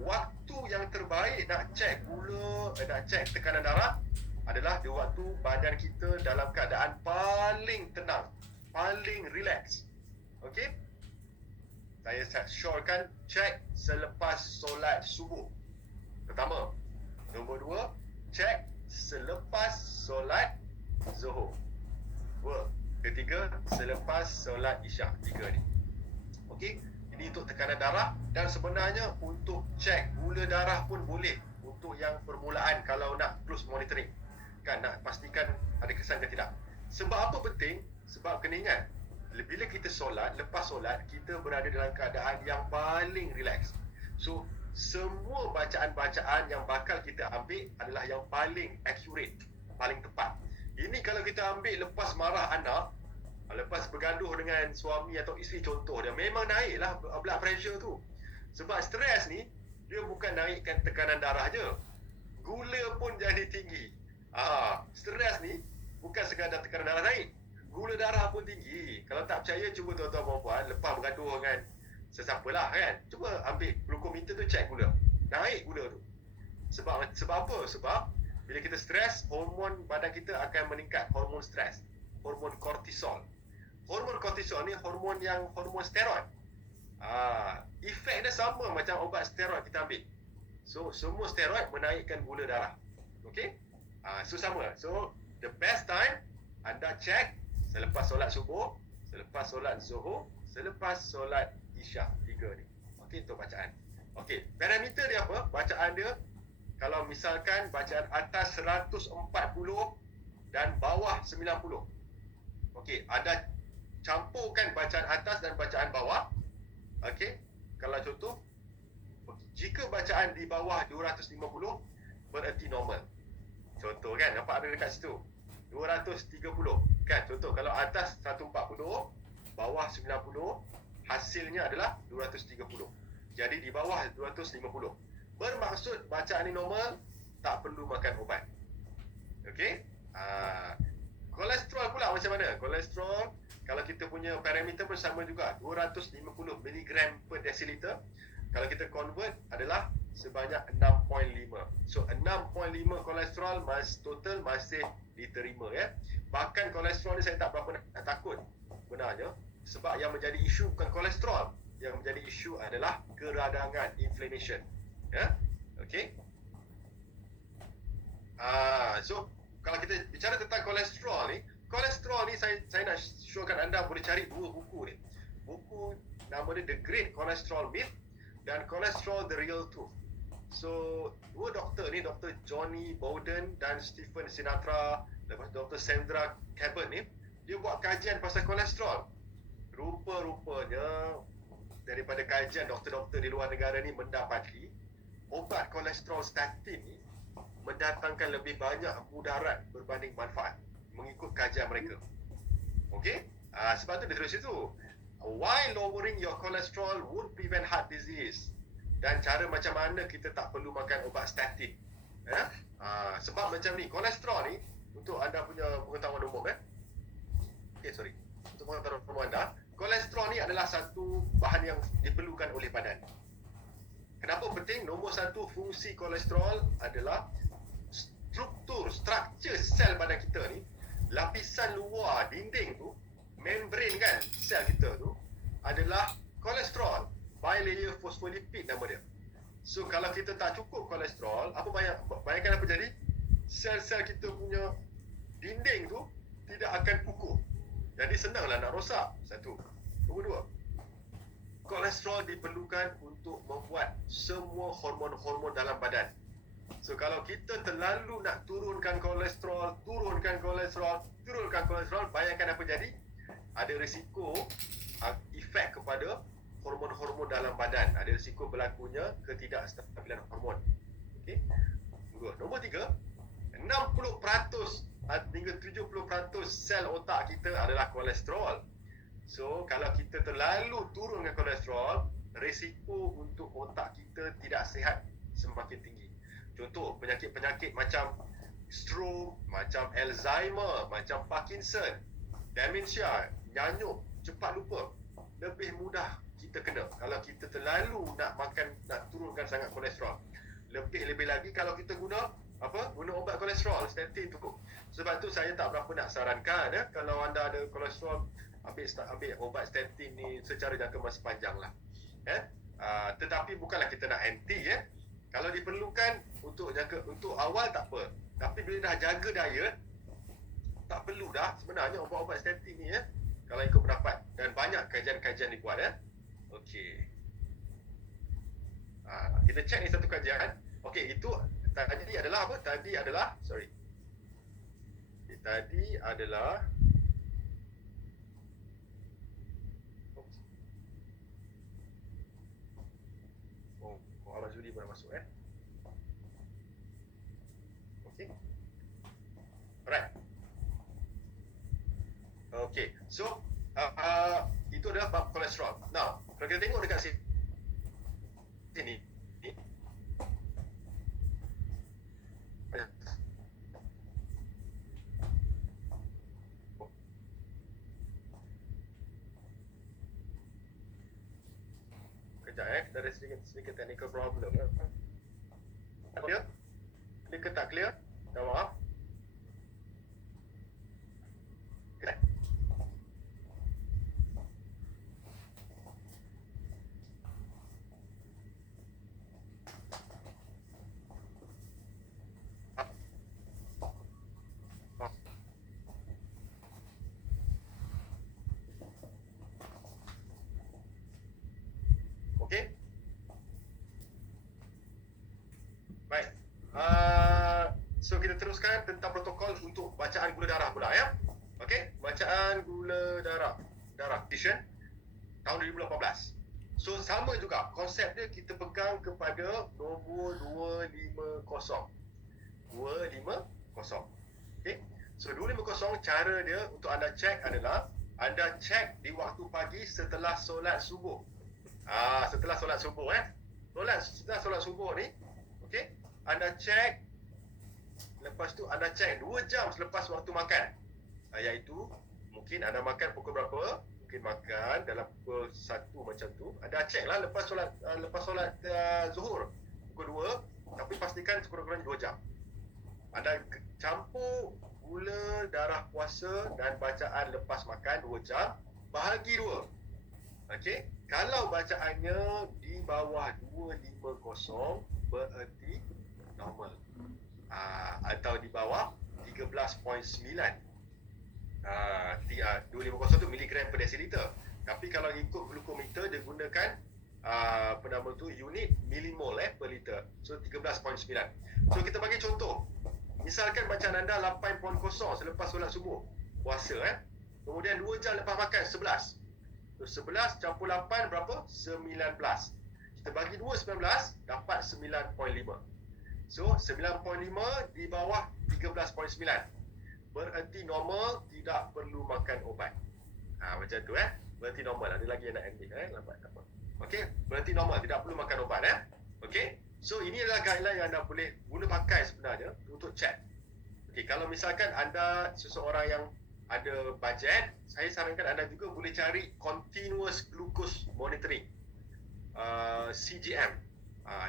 Waktu yang terbaik nak cek gula, nak cek tekanan darah adalah di waktu badan kita dalam keadaan paling tenang, paling relax. Okey? Saya syorkan cek selepas solat subuh. Pertama. Nombor 2, selepas solat Isyak. 3 ni. Okey, ini untuk tekanan darah. Dan sebenarnya untuk cek gula darah pun boleh untuk yang permulaan kalau nak close monitoring, kan, nak pastikan ada kesan ke tidak. Sebab apa penting? Sebab kena ingat, bila kita solat, lepas solat kita berada dalam keadaan yang paling relax. So semua bacaan-bacaan yang bakal kita ambil adalah yang paling accurate, paling tepat. Ini kalau kita ambil lepas marah anak, lepas bergaduh dengan suami atau isteri contoh dia, memang naiklah blood pressure tu. Sebab stres ni dia bukan naikkan tekanan darah je, gula pun jadi tinggi. Stres ni bukan sekadar tekanan darah naik, gula darah pun tinggi. Kalau tak percaya, cuba tuan-tuan puan-puan lepas bergaduh dengan sesiapa lah, kan, cuba ambil glukometer tu, cek gula, naik gula tu. Sebab apa? Sebab bila kita stres, hormon badan kita akan meningkat, hormon stres, hormon kortisol. Hormon kortisol ni hormon steroid. Efek dia sama macam obat steroid kita ambil. So semua steroid menaikkan gula darah. Okey? So sama. So the best time anda cek selepas solat subuh, selepas solat zuhur, selepas solat Isyak. 3 ni. Okey, untuk bacaan. Okey, parameter dia apa? Bacaan dia, kalau misalkan bacaan atas 140 dan bawah 90. Okey, ada campurkan bacaan atas dan bacaan bawah. Okey, kalau contoh, jika bacaan di bawah 250 bererti normal. Contoh, kan, nampak ada dekat situ 230, kan, contoh. Kalau atas 140, bawah 90, hasilnya adalah 230. Jadi di bawah 250 bermaksud bacaan ni normal, tak perlu makan ubat. Okey. Kolesterol pula macam mana? Kolesterol, kalau kita punya parameter pun sama juga, 250 mg per desiliter. Kalau kita convert adalah sebanyak 6.5. So 6.5 kolesterol total masih diterima, ya. Bahkan kolesterol ni saya tak berapa nak takut benarnya, sebab yang menjadi isu bukan kolesterol, yang menjadi isu adalah keradangan, inflammation, ya. Okey. So kalau kita bicara tentang kolesterol ni saya nak showkan anda, boleh cari dua buku ni. Buku nama dia The Great Cholesterol Myth dan Cholesterol The Real Truth. So dua doktor ni, Dr. Johnny Bowden dan Stephen Sinatra, lepas Dr. Sandra Cabot ni, dia buat kajian pasal kolesterol. Rupa-rupanya daripada kajian doktor-doktor di luar negara ni mendapati obat kolesterol statin ni mendatangkan lebih banyak mudarat berbanding manfaat mengikut kajian mereka. Okey? Sebab tu dia tulis situ, why lowering your cholesterol would prevent heart disease, dan cara macam mana kita tak perlu makan ubat statin. Sebab macam ni, kolesterol ni, untuk anda punya pengetahuan umum, untuk pengetahuan umum anda, kolesterol ni adalah satu bahan yang diperlukan oleh badan. Kenapa penting? Nombor satu, fungsi kolesterol adalah struktur sel badan kita ni, lapisan luar dinding tu, membran, kan, sel kita tu adalah kolesterol, bilayer phospholipid nama dia. So kalau kita tak cukup kolesterol, bayangkan apa jadi? Sel-sel kita punya dinding tu tidak akan kukuh. Jadi senanglah nak rosak. Satu. Nombor dua, kolesterol diperlukan untuk membuat semua hormon-hormon dalam badan. So kalau kita terlalu nak turunkan kolesterol, bayangkan apa jadi? Ada risiko efek kepada hormon-hormon dalam badan. Ada risiko berlakunya ketidakstabilan hormon. Okey. Nombor tiga, 60% hingga 70% sel otak kita adalah kolesterol. So kalau kita terlalu turunkan kolesterol, risiko untuk otak kita tidak sihat semakin tinggi. Contoh, penyakit-penyakit macam stroke, macam Alzheimer, macam Parkinson, dementia, nyanyuk, cepat lupa, lebih mudah kita kena kalau kita terlalu nak turunkan sangat kolesterol. Lebih lagi kalau kita guna obat kolesterol, statin tu. Sebab tu saya tak berapa nak sarankan, kalau anda ada kolesterol, ambil obat statin ni secara jangka masa panjang lah. Tetapi bukanlah kita nak anti, kalau diperlukan untuk awal tak apa. Tapi bila dah jaga diet, tak perlu dah sebenarnya obat-obat statin ni, kalau ikut pendapat, dan banyak kajian-kajian dibuat Okey. Kita check ni satu kajian. Okey, itu tadi adalah apa? Tadi adalah Abang Zuli pun dah masuk Okey. Alright. Okey. So itu adalah bab kolesterol. Now, kalau kita tengok dekat sini kejap kita ada sedikit technical problem clear? Clear ke tak clear? Dah maaf. Okey. Baik. So kita teruskan tentang protokol untuk bacaan gula darah pula Okey, bacaan gula darah edition tahun 2018. So sama juga konsep dia, kita pegang kepada nombor 250. 250. Okey. So 250, cara dia untuk anda cek adalah anda cek di waktu pagi setelah solat subuh. Setelah solat subuh setelah solat subuh ni, okey, anda cek. Lepas tu anda cek 2 jam selepas waktu makan. Iaitu mungkin anda makan pukul berapa? Mungkin makan dalam pukul 1 macam tu. Anda cek lah lepas solat Zuhur pukul 2, tapi pastikan kurang-kurang 2 jam. Anda campur gula darah puasa dan bacaan lepas makan 2 jam, bahagi 2. Okey, kalau bacaannya di bawah 250 bererti normal. Atau di bawah 13.9. 250 tu miligram per desiliter. Tapi kalau ikut glukometer, dia gunakan unit milimol per liter. So 13.9. So kita bagi contoh. Misalkan bacaan anda 8.0 selepas solat subuh puasa Kemudian 2 jam lepas makan 11. So 11 campur 8 berapa? 19. Kita bagi 2, 19, dapat 9.5. So 9.5 di bawah 13.9. Berarti normal, tidak perlu makan obat. Macam tu Berarti normal. Ada lagi yang nak ambil lambat tak apa. Okey, berarti normal, tidak perlu makan obat Okey. So ini adalah guideline yang anda boleh guna pakai sebenarnya untuk check. Okey, kalau misalkan anda seseorang yang ada bajet, saya sarankan anda juga boleh cari continuous glucose monitoring, CGM.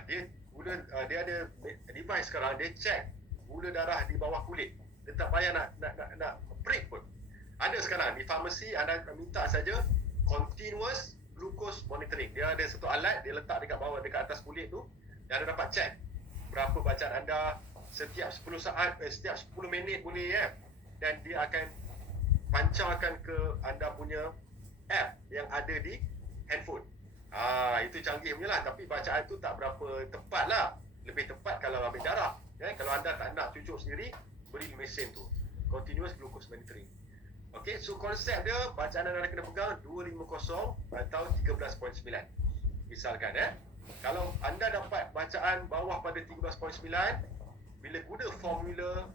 Dia ada device sekarang, dia check gula darah di bawah kulit. Dia tak payah nak prick pun. Ada sekarang di farmasi, anda minta saja continuous glucose monitoring. Dia ada satu alat, dia letak dekat bawah, dekat atas kulit tu, dan anda dapat check berapa bacaan anda setiap 10 saat, setiap 10 minit boleh dan dia akan pancarkan ke anda punya app yang ada di handphone. Itu canggih punya lah. Tapi bacaan tu tak berapa tepat lah. Lebih tepat kalau ambil darah. Kalau anda tak nak cucuk sendiri, beli mesin tu, continuous glucose monitoring. Okey, so konsep dia, bacaan anda kena pegang 250 atau 13.9. Misalkan kalau anda dapat bacaan bawah pada 13.9, bila guna formula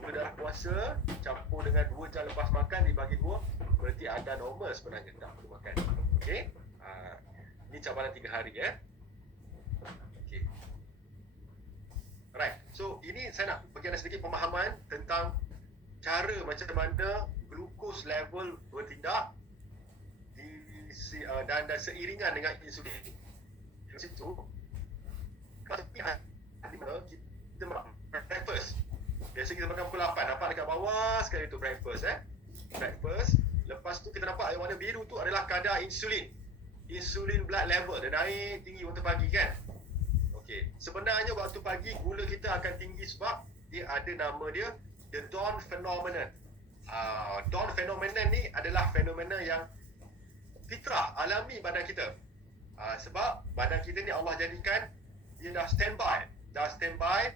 gula darah puasa campur dengan 2 jam lepas makan dibagi 2, berarti anda normal sebenarnya, tak perlu makan. Okey, ini cabaran 3 hari Okey. Alright, so ini saya nak bagi anda sedikit pemahaman tentang cara macam mana glukos level bertindak dan seiringan dengan insulin. Di situ kita makan breakfast. Biasa kita makan pukul 8, nampak dekat bawah sekali tu breakfast breakfast. Lepas tu kita nampak yang warna biru tu adalah kadar insulin blood level. Dia naik tinggi waktu pagi kan. Okey, sebenarnya waktu pagi gula kita akan tinggi sebab dia ada nama dia the dawn phenomenon. Dawn phenomenon ni adalah fenomena yang fitrah, alami badan kita. Sebab badan kita ni Allah jadikan dia dah standby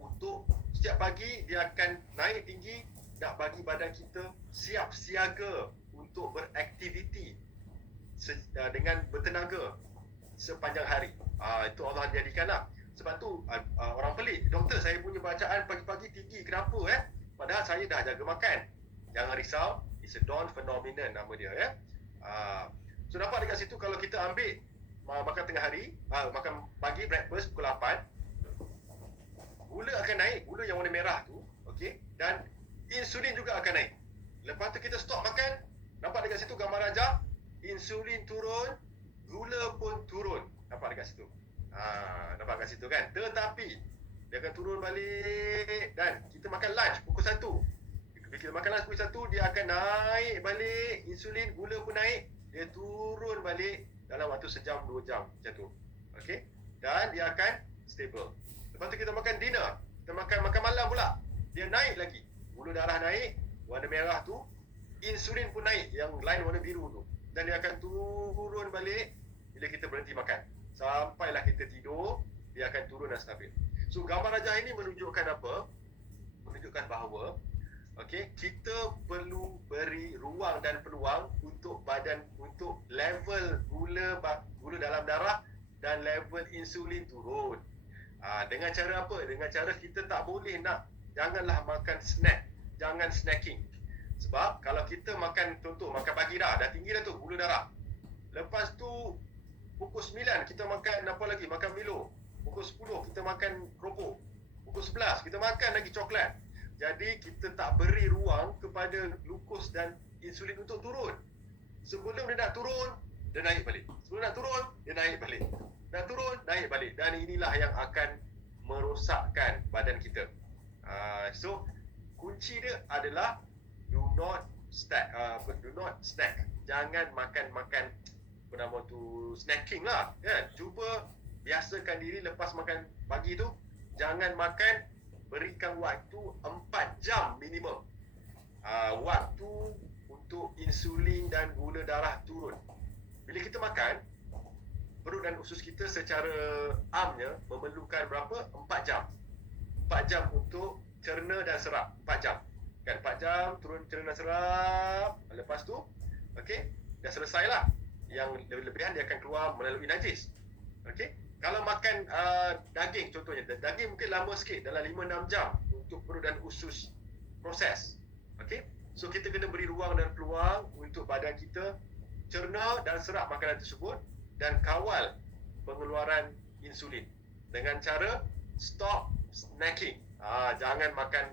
untuk setiap pagi dia akan naik tinggi nak bagi badan kita siap siaga untuk beraktiviti dengan bertenaga sepanjang hari. Itu Allah jadikan lah. Sebab tu orang pelik, doktor saya punya bacaan pagi-pagi tinggi, kenapa padahal saya dah jaga makan. Jangan risau, it's a dawn phenomenon nama dia So nampak dekat situ kalau kita ambil makan tengah hari, makan pagi breakfast pukul 8, gula akan naik, gula yang warna merah tu, okey, dan insulin juga akan naik. Lepas tu kita stop makan, nampak dekat situ gambar rajah, insulin turun, gula pun turun. Nampak dekat situ. Nampak dekat situ kan. Tetapi dia akan turun balik dan kita makan lunch pukul 1. Bila kita makan lunch pukul 1, dia akan naik balik, insulin, gula pun naik, dia turun balik dalam waktu sejam 2 jam macam tu. Okey? Dan dia akan stable. Lepas tu kita makan dinner, kita makan malam pula. Dia naik lagi. Gula darah naik, warna merah tu, insulin pun naik yang line warna biru tu. Dan dia akan turun balik bila kita berhenti makan. Sampailah kita tidur, dia akan turun dan stabil. So gambar rajah ini menunjukkan apa? Menunjukkan bahawa kita perlu beri ruang dan peluang untuk badan, untuk level gula dalam darah dan level insulin turun. Dengan cara apa? Dengan cara kita tak boleh janganlah makan snack, jangan snacking. Sebab kalau kita makan, contoh makan pagi dah tinggi dah tu gula darah. Lepas tu pukul 9 kita makan apa lagi? Makan Milo. Pukul 10 kita makan keropok. Pukul 11 kita makan lagi coklat. Jadi kita tak beri ruang kepada glukos dan insulin untuk turun. Sebelum dia nak turun, dia naik balik. Sebelum nak turun, dia naik balik. Nak turun, naik balik. Dan inilah yang akan merosakkan badan kita. So kunci dia adalah do not snack. Jangan makan snacking lah. Cuba biasakan diri lepas makan pagi tu, jangan makan, berikan waktu 4 jam minimum. Waktu untuk insulin dan gula darah turun. Bila kita makan, perut dan usus kita secara amnya memerlukan berapa? 4 jam. 4 jam untuk cerna dan serap. 4 jam. Kan 4 jam turun cerna dan serap. Lepas tu, dah selesailah. Yang lebih-lebihan dia akan keluar melalui najis. Kalau makan daging contohnya, daging mungkin lama sikit, dalam 5-6 jam untuk perut dan usus proses. So kita kena beri ruang dan peluang untuk badan kita cerna dan serap makanan tersebut dan kawal pengeluaran insulin dengan cara stop snacking. Jangan makan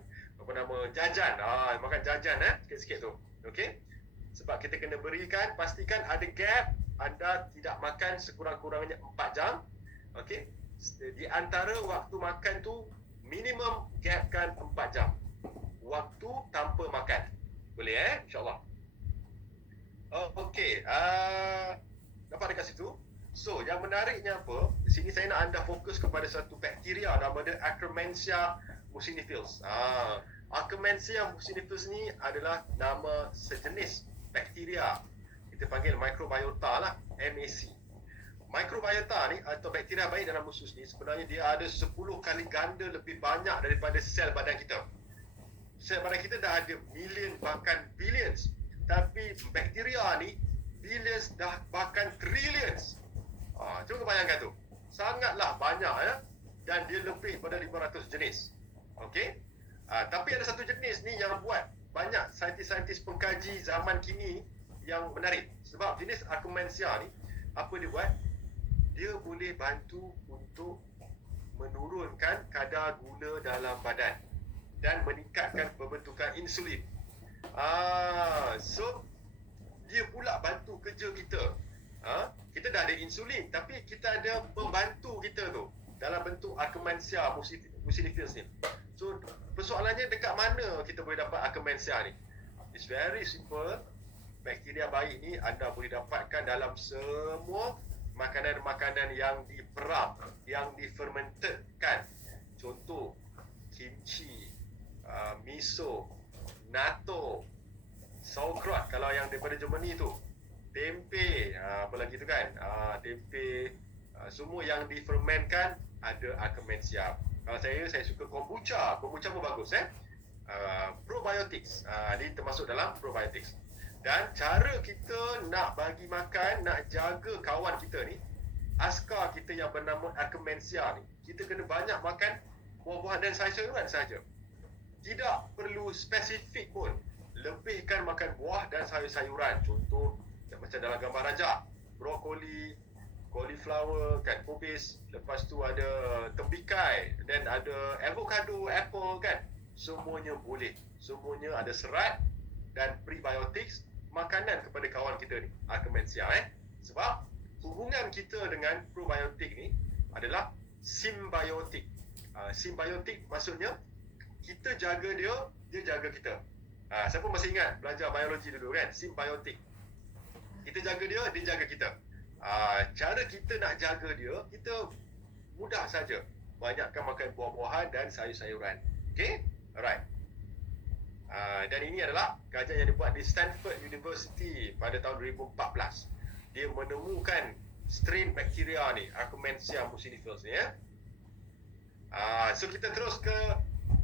jajan. Makan jajan sikit-sikit tu. Sebab kita kena berikan, pastikan ada gap, anda tidak makan sekurang-kurangnya 4 jam. Di antara waktu makan tu minimum gapkan 4 jam. Waktu tanpa makan. Boleh InsyaAllah. Dapat dekat situ. So yang menariknya apa? Di sini saya nak anda fokus kepada satu bakteria nama dia Akkermansia muciniphilis. Akkermansia muciniphilis ni adalah nama sejenis bakteria. Kita panggil microbiota lah, MAC. Microbiota ni atau bakteria baik dalam usus ni sebenarnya dia ada 10 kali ganda lebih banyak daripada sel badan kita. Sel badan kita dah ada million bahkan billions. Tapi bakteria ni billions dah bahkan trillions. Cuba bayangkan tu. Sangatlah banyak dan dia lebih pada 500 jenis. Tapi ada satu jenis ni yang buat banyak saintis-saintis pengkaji zaman kini yang menarik. Sebab jenis Akkermansia ni apa dia buat? Dia boleh bantu untuk menurunkan kadar gula dalam badan dan meningkatkan pembentukan insulin. So dia pula bantu kerja kita. Kita dah ada insulin tapi kita ada pembantu kita tu dalam bentuk Akkermansia muciniphilis ni. So persoalannya dekat mana kita boleh dapat Akkermansia ni? It's very simple. Bakteria baik ni anda boleh dapatkan dalam semua makanan-makanan yang diperap, yang difermentedkan. Contoh kimchi, miso, natto, sauerkraut kalau yang daripada Germany tu, tempe, apa lagi tu kan, tempe, semua yang difermentkan ada Akkermansia. Kalau saya suka kombucha pun bagus probiotics, ini termasuk dalam probiotics. Dan cara kita nak bagi makan, nak jaga kawan kita ni, askar kita yang bernama Akkermansia ni, kita kena banyak makan buah-buahan dan sayur-sayuran saja. Tidak perlu spesifik pun, lebihkan makan buah dan sayur-sayuran. Contoh macam dalam gambar rajak, brokoli, cauliflower kan, kubis, lepas tu ada tembikai, dan ada avocado, apple kan, semuanya boleh, semuanya ada serat dan prebiotics, makanan kepada kawan kita ni, Akkermansia sebab hubungan kita dengan probiotik ni adalah simbiotik. Simbiotik maksudnya kita jaga dia, dia jaga kita. Siapa masih ingat belajar biologi dulu kan, simbiotik, kita jaga dia, dia jaga kita. Cara kita nak jaga dia, kita mudah saja, banyakkan makan buah-buahan dan sayur-sayuran. Okay, alright. Dan ini adalah kajian yang dibuat di Stanford University pada tahun 2014. Dia menemukan strain bakteria ni, Akkermansia mucinifers ni So kita terus ke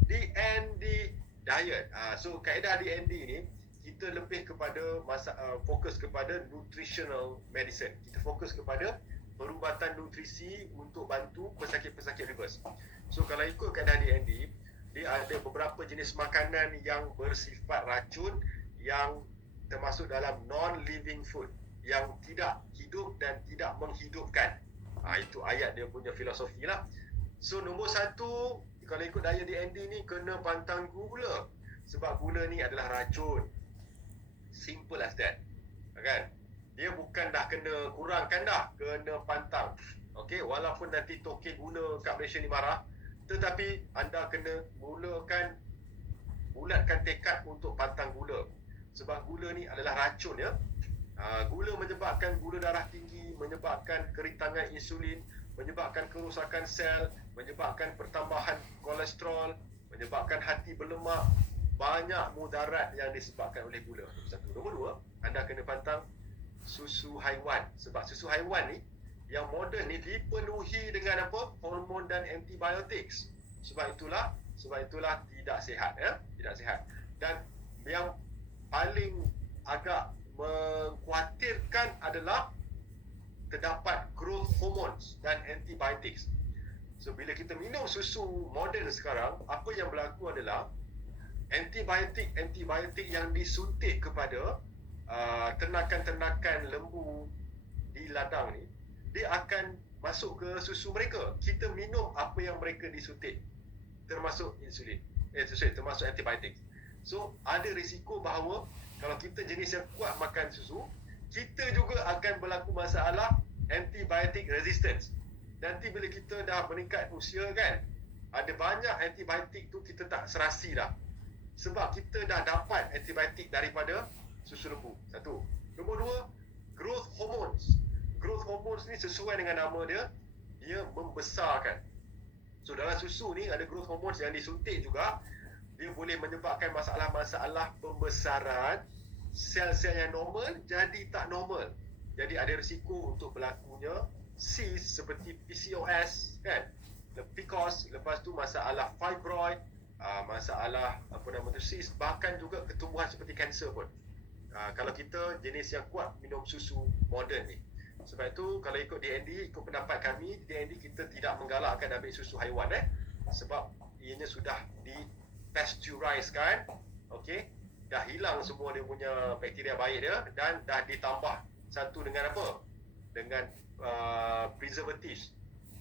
DND diet. So kaedah DND ni kita lebih kepada fokus kepada nutritional medicine. Kita fokus kepada perubatan nutrisi untuk bantu pesakit-pesakit lupus. So kalau ikut kaedah DND, dia ada beberapa jenis makanan yang bersifat racun yang termasuk dalam non-living food, yang tidak hidup dan tidak menghidupkan. Itu ayat dia punya filosofi lah. So nombor satu, kalau ikut daya DND ni, kena pantang gula. Sebab gula ni adalah racun. Simple as that, kan? Dia bukan dah kena kurangkan dah, kena pantang. Okay, walaupun nanti token gula kat Malaysia ni marah, tetapi anda kena bulatkan tekad untuk pantang gula. Sebab gula ni adalah racun Gula menyebabkan gula darah tinggi, menyebabkan kerintangan insulin, menyebabkan kerosakan sel, menyebabkan pertambahan kolesterol, menyebabkan hati berlemak. Banyak mudarat yang disebabkan oleh gula. Nombor satu. Nombor dua, anda kena pantang susu haiwan. Sebab susu haiwan ni yang moden ni dipenuhi dengan apa? Hormon dan antibiotics. Sebab itulah tidak sihat tidak sihat. Dan yang paling agak mengkhawatirkan adalah terdapat growth hormones dan antibiotics. So bila kita minum susu moden sekarang, apa yang berlaku adalah antibiotik yang disuntik kepada ternakan-ternakan lembu di ladang ni, dia akan masuk ke susu mereka. Kita minum apa yang mereka disuntik, termasuk insulin, termasuk antibiotik. So ada risiko bahawa kalau kita jenis yang kuat makan susu, kita juga akan berlaku masalah antibiotic resistance. Nanti bila kita dah meningkat usia kan, ada banyak antibiotik tu kita tak serasi dah. Sebab kita dah dapat antibiotik daripada susu lembu. Satu. Nombor dua, growth hormones. Growth hormones ni sesuai dengan nama dia, dia membesarkan. So dalam susu ni ada growth hormones yang disuntik juga. Dia boleh menyebabkan masalah-masalah pembesaran sel-sel yang normal jadi tak normal. Jadi ada risiko untuk berlakunya cyst seperti PCOS kan, PCOS, lepas tu masalah fibroid, masalah cyst, bahkan juga ketumbuhan seperti kanser pun. Kalau kita jenis yang kuat minum susu moden ni. Sebab itu kalau ikut DND, ikut pendapat kami, DND kita tidak menggalakkan ambil susu haiwan sebab ianya sudah di pasteurize kan. Okey, dah hilang semua dia punya bakteria baik dia, dan dah ditambah satu dengan apa? Dengan preservatives,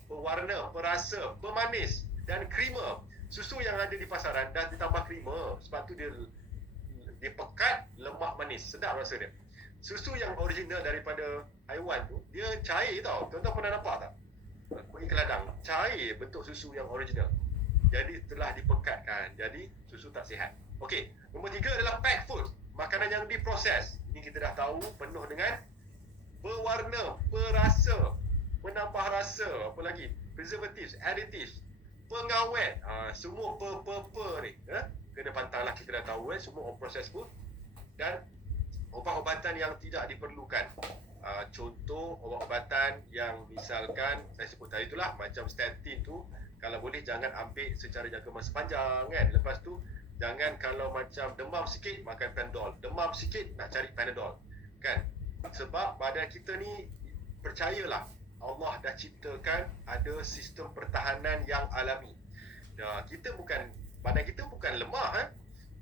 pewarna, perasa, pemanis dan creamer. Susu yang ada di pasaran dah ditambah creamer, sebab tu dia pekat, lemak manis, sedap rasa dia. Susu yang original daripada haiwan tu, dia cair tau. Tuan-tuan pernah nampak tak? Pergi ke ladang, cair bentuk susu yang original. Jadi telah dipekatkan, jadi susu tak sihat. Okey, nombor 3 adalah packed food, makanan yang diproses. Ini kita dah tahu penuh dengan berwarna, perasa, penambah rasa, apa lagi? Preservatives, additives, pengawet, semua per ni. kena pantang lah, kita dah tahu semua proses food. Dan ubat-ubatan yang tidak diperlukan, contoh ubat-ubatan yang misalkan saya sebut tadi itulah, macam statin tu, kalau boleh jangan ambil secara jangka masa panjang kan. Lepas tu jangan, kalau macam demam sikit makan Panadol, demam sikit nak cari Panadol kan. Sebab badan kita ni, percayalah, Allah dah ciptakan ada sistem pertahanan yang alami. Badan kita bukan lemah,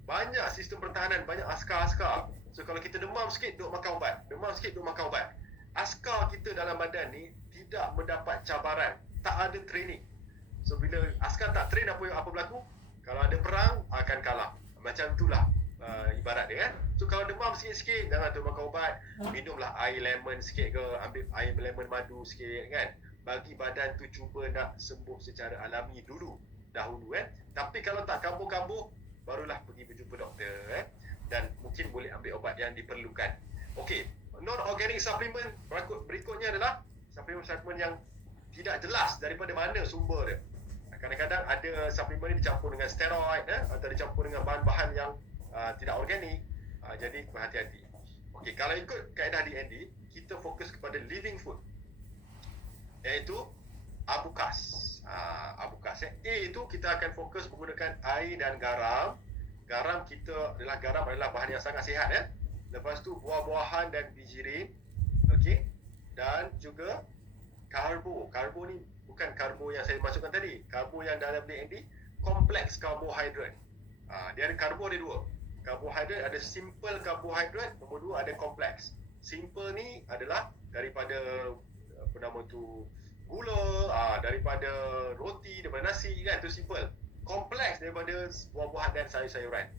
banyak sistem pertahanan, banyak askar-askar. So kalau kita demam sikit, duk makan ubat, demam sikit, duk makan ubat. Askar kita dalam badan ni tidak mendapat cabaran, tak ada training. So bila askar tak train, apa berlaku? Kalau ada perang, akan kalah. Macam itulah ibarat dia kan. So kalau demam sikit-sikit, jangan tu makan ubat, minumlah air lemon sikit ke, ambil air lemon madu sikit kan. Bagi badan tu cuba nak sembuh secara alami dahulu kan. Tapi kalau tak kambuh-kambuh, barulah pergi berjumpa doktor dan mungkin boleh ambil ubat yang diperlukan. Okey, non-organic supplement berikutnya adalah suplemen yang tidak jelas daripada mana sumber dia. Kadang-kadang ada suplemen ni dicampur dengan steroid atau dicampur dengan bahan-bahan yang tidak organik. Jadi berhati-hati. Okey, kalau ikut kaedah DND, kita fokus kepada living food, iaitu abukas. Abukas. A itu kita akan fokus menggunakan air dan garam. Garam adalah bahan yang sangat sihat Lepas tu buah-buahan dan bijirin. Okey. Dan juga karbo. Karbo ni bukan karbo yang saya masukkan tadi. Karbo yang dalam DND kompleks karbohidrat. Dia ada karbo, ada dua. Karbohidrat ada simple karbohidrat, nombor dua ada kompleks. Simple ni adalah daripada gula, daripada roti, daripada nasi kan, tu simple. Kompleks daripada buah-buahan dan sayur-sayuran.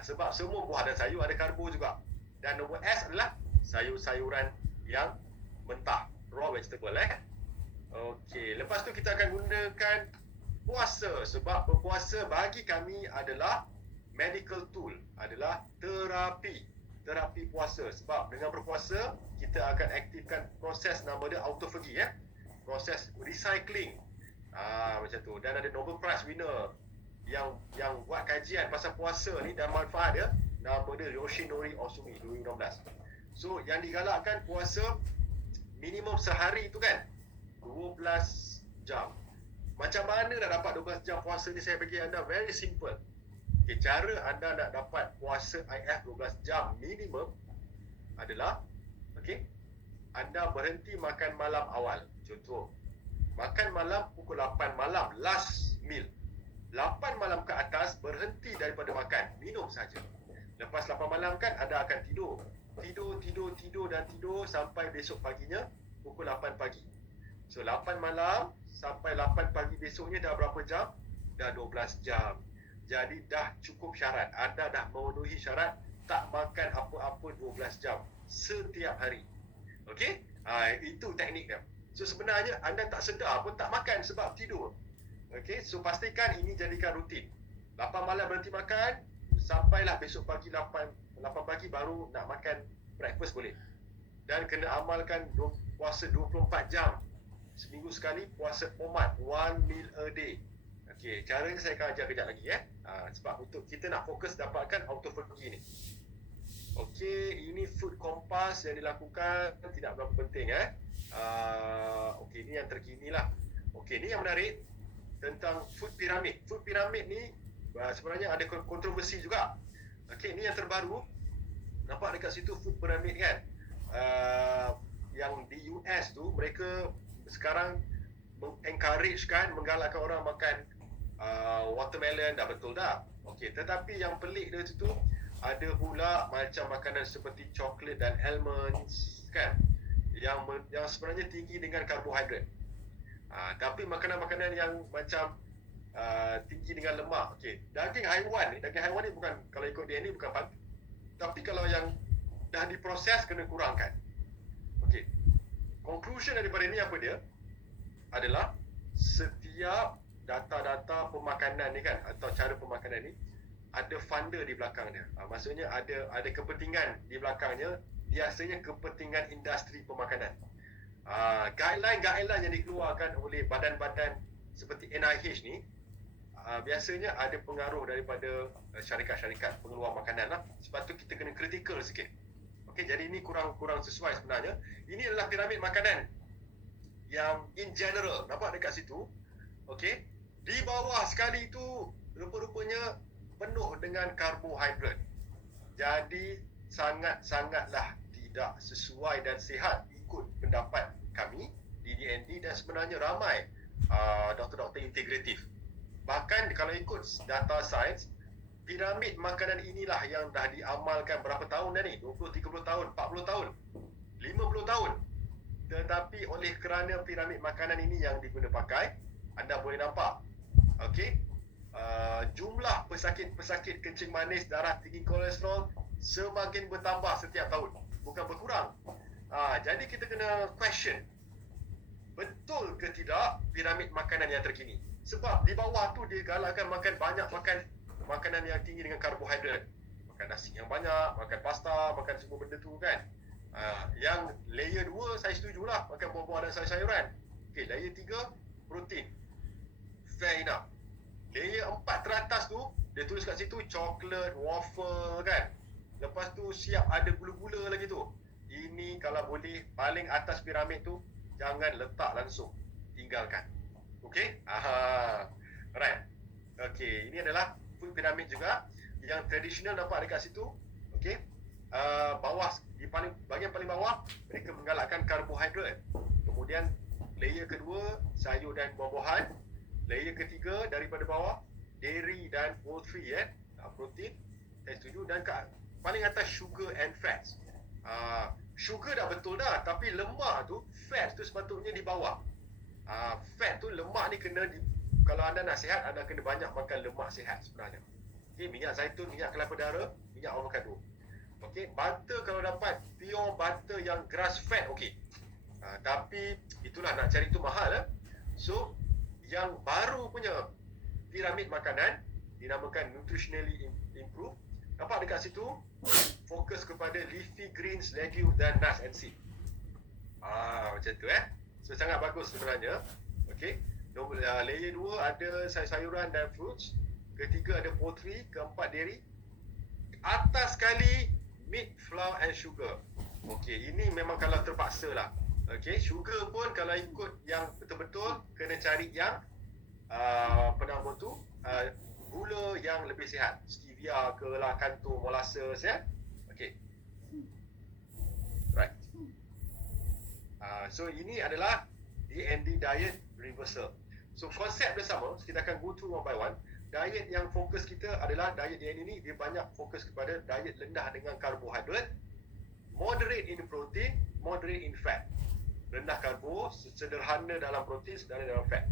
Sebab semua buah dan sayur ada karbo juga. Dan nombor S adalah sayur-sayuran yang mentah, raw vegetable Okey, lepas tu kita akan gunakan puasa. Sebab berpuasa bagi kami adalah medical tool, adalah terapi puasa. Sebab dengan berpuasa kita akan aktifkan proses nama dia autophagy proses recycling macam tu. Dan ada Nobel Prize winner yang buat kajian pasal puasa ni dan manfaat dia, nama dia Yoshinori Osumi 2016. So yang digalakkan puasa minimum sehari tu kan 12 jam. Macam mana nak dapat 12 jam puasa ni, saya bagi anda very simple. Okay, cara anda nak dapat puasa IF 12 jam minimum adalah anda berhenti makan malam awal. Contoh, makan malam pukul 8 malam, last meal. 8 malam ke atas berhenti daripada makan, minum saja. Lepas 8 malam kan anda akan tidur sampai besok paginya pukul 8 pagi. So 8 malam sampai 8 pagi besoknya dah berapa jam? Dah 12 jam. Jadi dah cukup syarat. Anda dah memenuhi syarat tak makan apa-apa 12 jam setiap hari. Okey? Itu teknik dia. So sebenarnya anda tak sedar pun tak makan sebab tidur. Okey, so pastikan ini jadikan rutin. 8 malam berhenti makan, sampailah besok pagi 8 pagi baru nak makan breakfast boleh. Dan kena amalkan puasa 24 jam. Seminggu sekali puasa omat, 1 meal a day. Okey, caranya saya akan ajar kejap lagi sebab untuk kita nak fokus dapatkan autophagy ni. Okey, ini food compass yang dilakukan tidak berapa penting okey, ini yang terkini lah. Okey, ni yang menarik tentang food pyramid. Food pyramid ni sebenarnya ada kontroversi juga. Okey, ni yang terbaru. Nampak dekat situ food pyramid kan. Yang di US tu mereka sekarang menggalakkan orang makan watermelon, dah betul dah. Okey, tetapi yang pelik dia tu ada pula macam makanan seperti coklat dan almonds kan, yang sebenarnya tinggi dengan karbohidrat. Tapi makanan-makanan yang macam tinggi dengan lemak. Okey, daging haiwan ni bukan, kalau ikut dia ni bukan pagi. Tapi kalau yang dah diproses kena kurangkan. Okey. Conclusion daripada ni apa dia? Adalah setiap data-data pemakanan ni kan, atau cara pemakanan ni ada funder di belakangnya. Maksudnya ada kepentingan di belakangnya, biasanya kepentingan industri pemakanan. Guideline yang dikeluarkan oleh badan-badan seperti NIH ni, biasanya ada pengaruh daripada syarikat-syarikat pengeluar makanan lah. Sebab tu kita kena kritikal sikit. Okey, jadi ini kurang sesuai sebenarnya. Ini adalah piramid makanan yang in general, nampak dekat situ. Okey, di bawah sekali itu rupa-rupanya penuh dengan karbohidrat. Jadi sangatlah tidak sesuai dan sihat ikut pendapat kami di DND dan sebenarnya ramai doktor-doktor integratif. Bahkan kalau ikut data sains, piramid makanan inilah yang dah diamalkan berapa tahun dah ni? 20, 30 tahun, 40 tahun, 50 tahun. Tetapi oleh kerana piramid makanan ini yang diguna pakai, anda boleh nampak, okey, jumlah pesakit kencing manis, darah tinggi, kolesterol semakin bertambah setiap tahun, bukan berkurang. Jadi kita kena question, betul ke tidak piramid makanan yang terkini? Sebab di bawah tu dia galakkan makan makanan yang tinggi dengan karbohidrat. Makan nasi yang banyak, makan pasta, makan semua benda tu kan. Yang layer 2 saya setujulah, makan buah-buah dan sayur-sayuran. Okay, layer 3 protein, fair enough. Layer 4 teratas tu dia tulis kat situ coklat, waffle kan. Lepas tu siap ada gula-gula lagi tu. Ini kalau boleh paling atas piramid tu jangan letak langsung, tinggalkan. Okey? Alright. Okey, ini adalah food pyramid juga yang tradisional, nampak dekat situ. Okey. Bawah di bahagian paling bawah mereka menggalakkan karbohidrat. Kemudian layer kedua sayur dan buah-buahan. Layer ketiga daripada bawah dairy dan poultry protein. Saya setuju. Dan paling atas sugar and fats. Sugar dah betul dah, tapi lemak tu, fat tu sepatutnya di bawah. Fat tu, lemak ni kena kalau anda nak sihat, anda kena banyak makan lemak sihat sebenarnya. Okay, minyak zaitun, minyak kelapa dara, minyak avocado. Okay, butter kalau dapat pure butter yang grass fat, okay. Tapi itulah, nak cari tu mahal. So yang baru punya piramid makanan dinamakan nutritionally improved. Nampak dekat situ fokus kepada leafy greens, legumes dan nuts and seed. Macam tu So sangat bagus sebenarnya. Okey. Layer 2 ada sayur-sayuran dan fruits. Ketiga ada poultry, keempat dairy. Atas sekali meat, flour and sugar. Okey, ini memang kalau terpaksa lah. Okey, sugar pun kalau ikut yang betul-betul kena cari yang gula yang lebih sihat. Stevia ke lah, kantor, molasses Okey. Right. So ini adalah DND diet reversal. So konsep dia sama, kita akan go through one by one. Diet yang fokus kita adalah diet DND ni, dia banyak fokus kepada diet rendah dengan karbohidrat, moderate in protein, moderate in fat. Rendah karbo, sederhana dalam protein, sederhana dalam fat.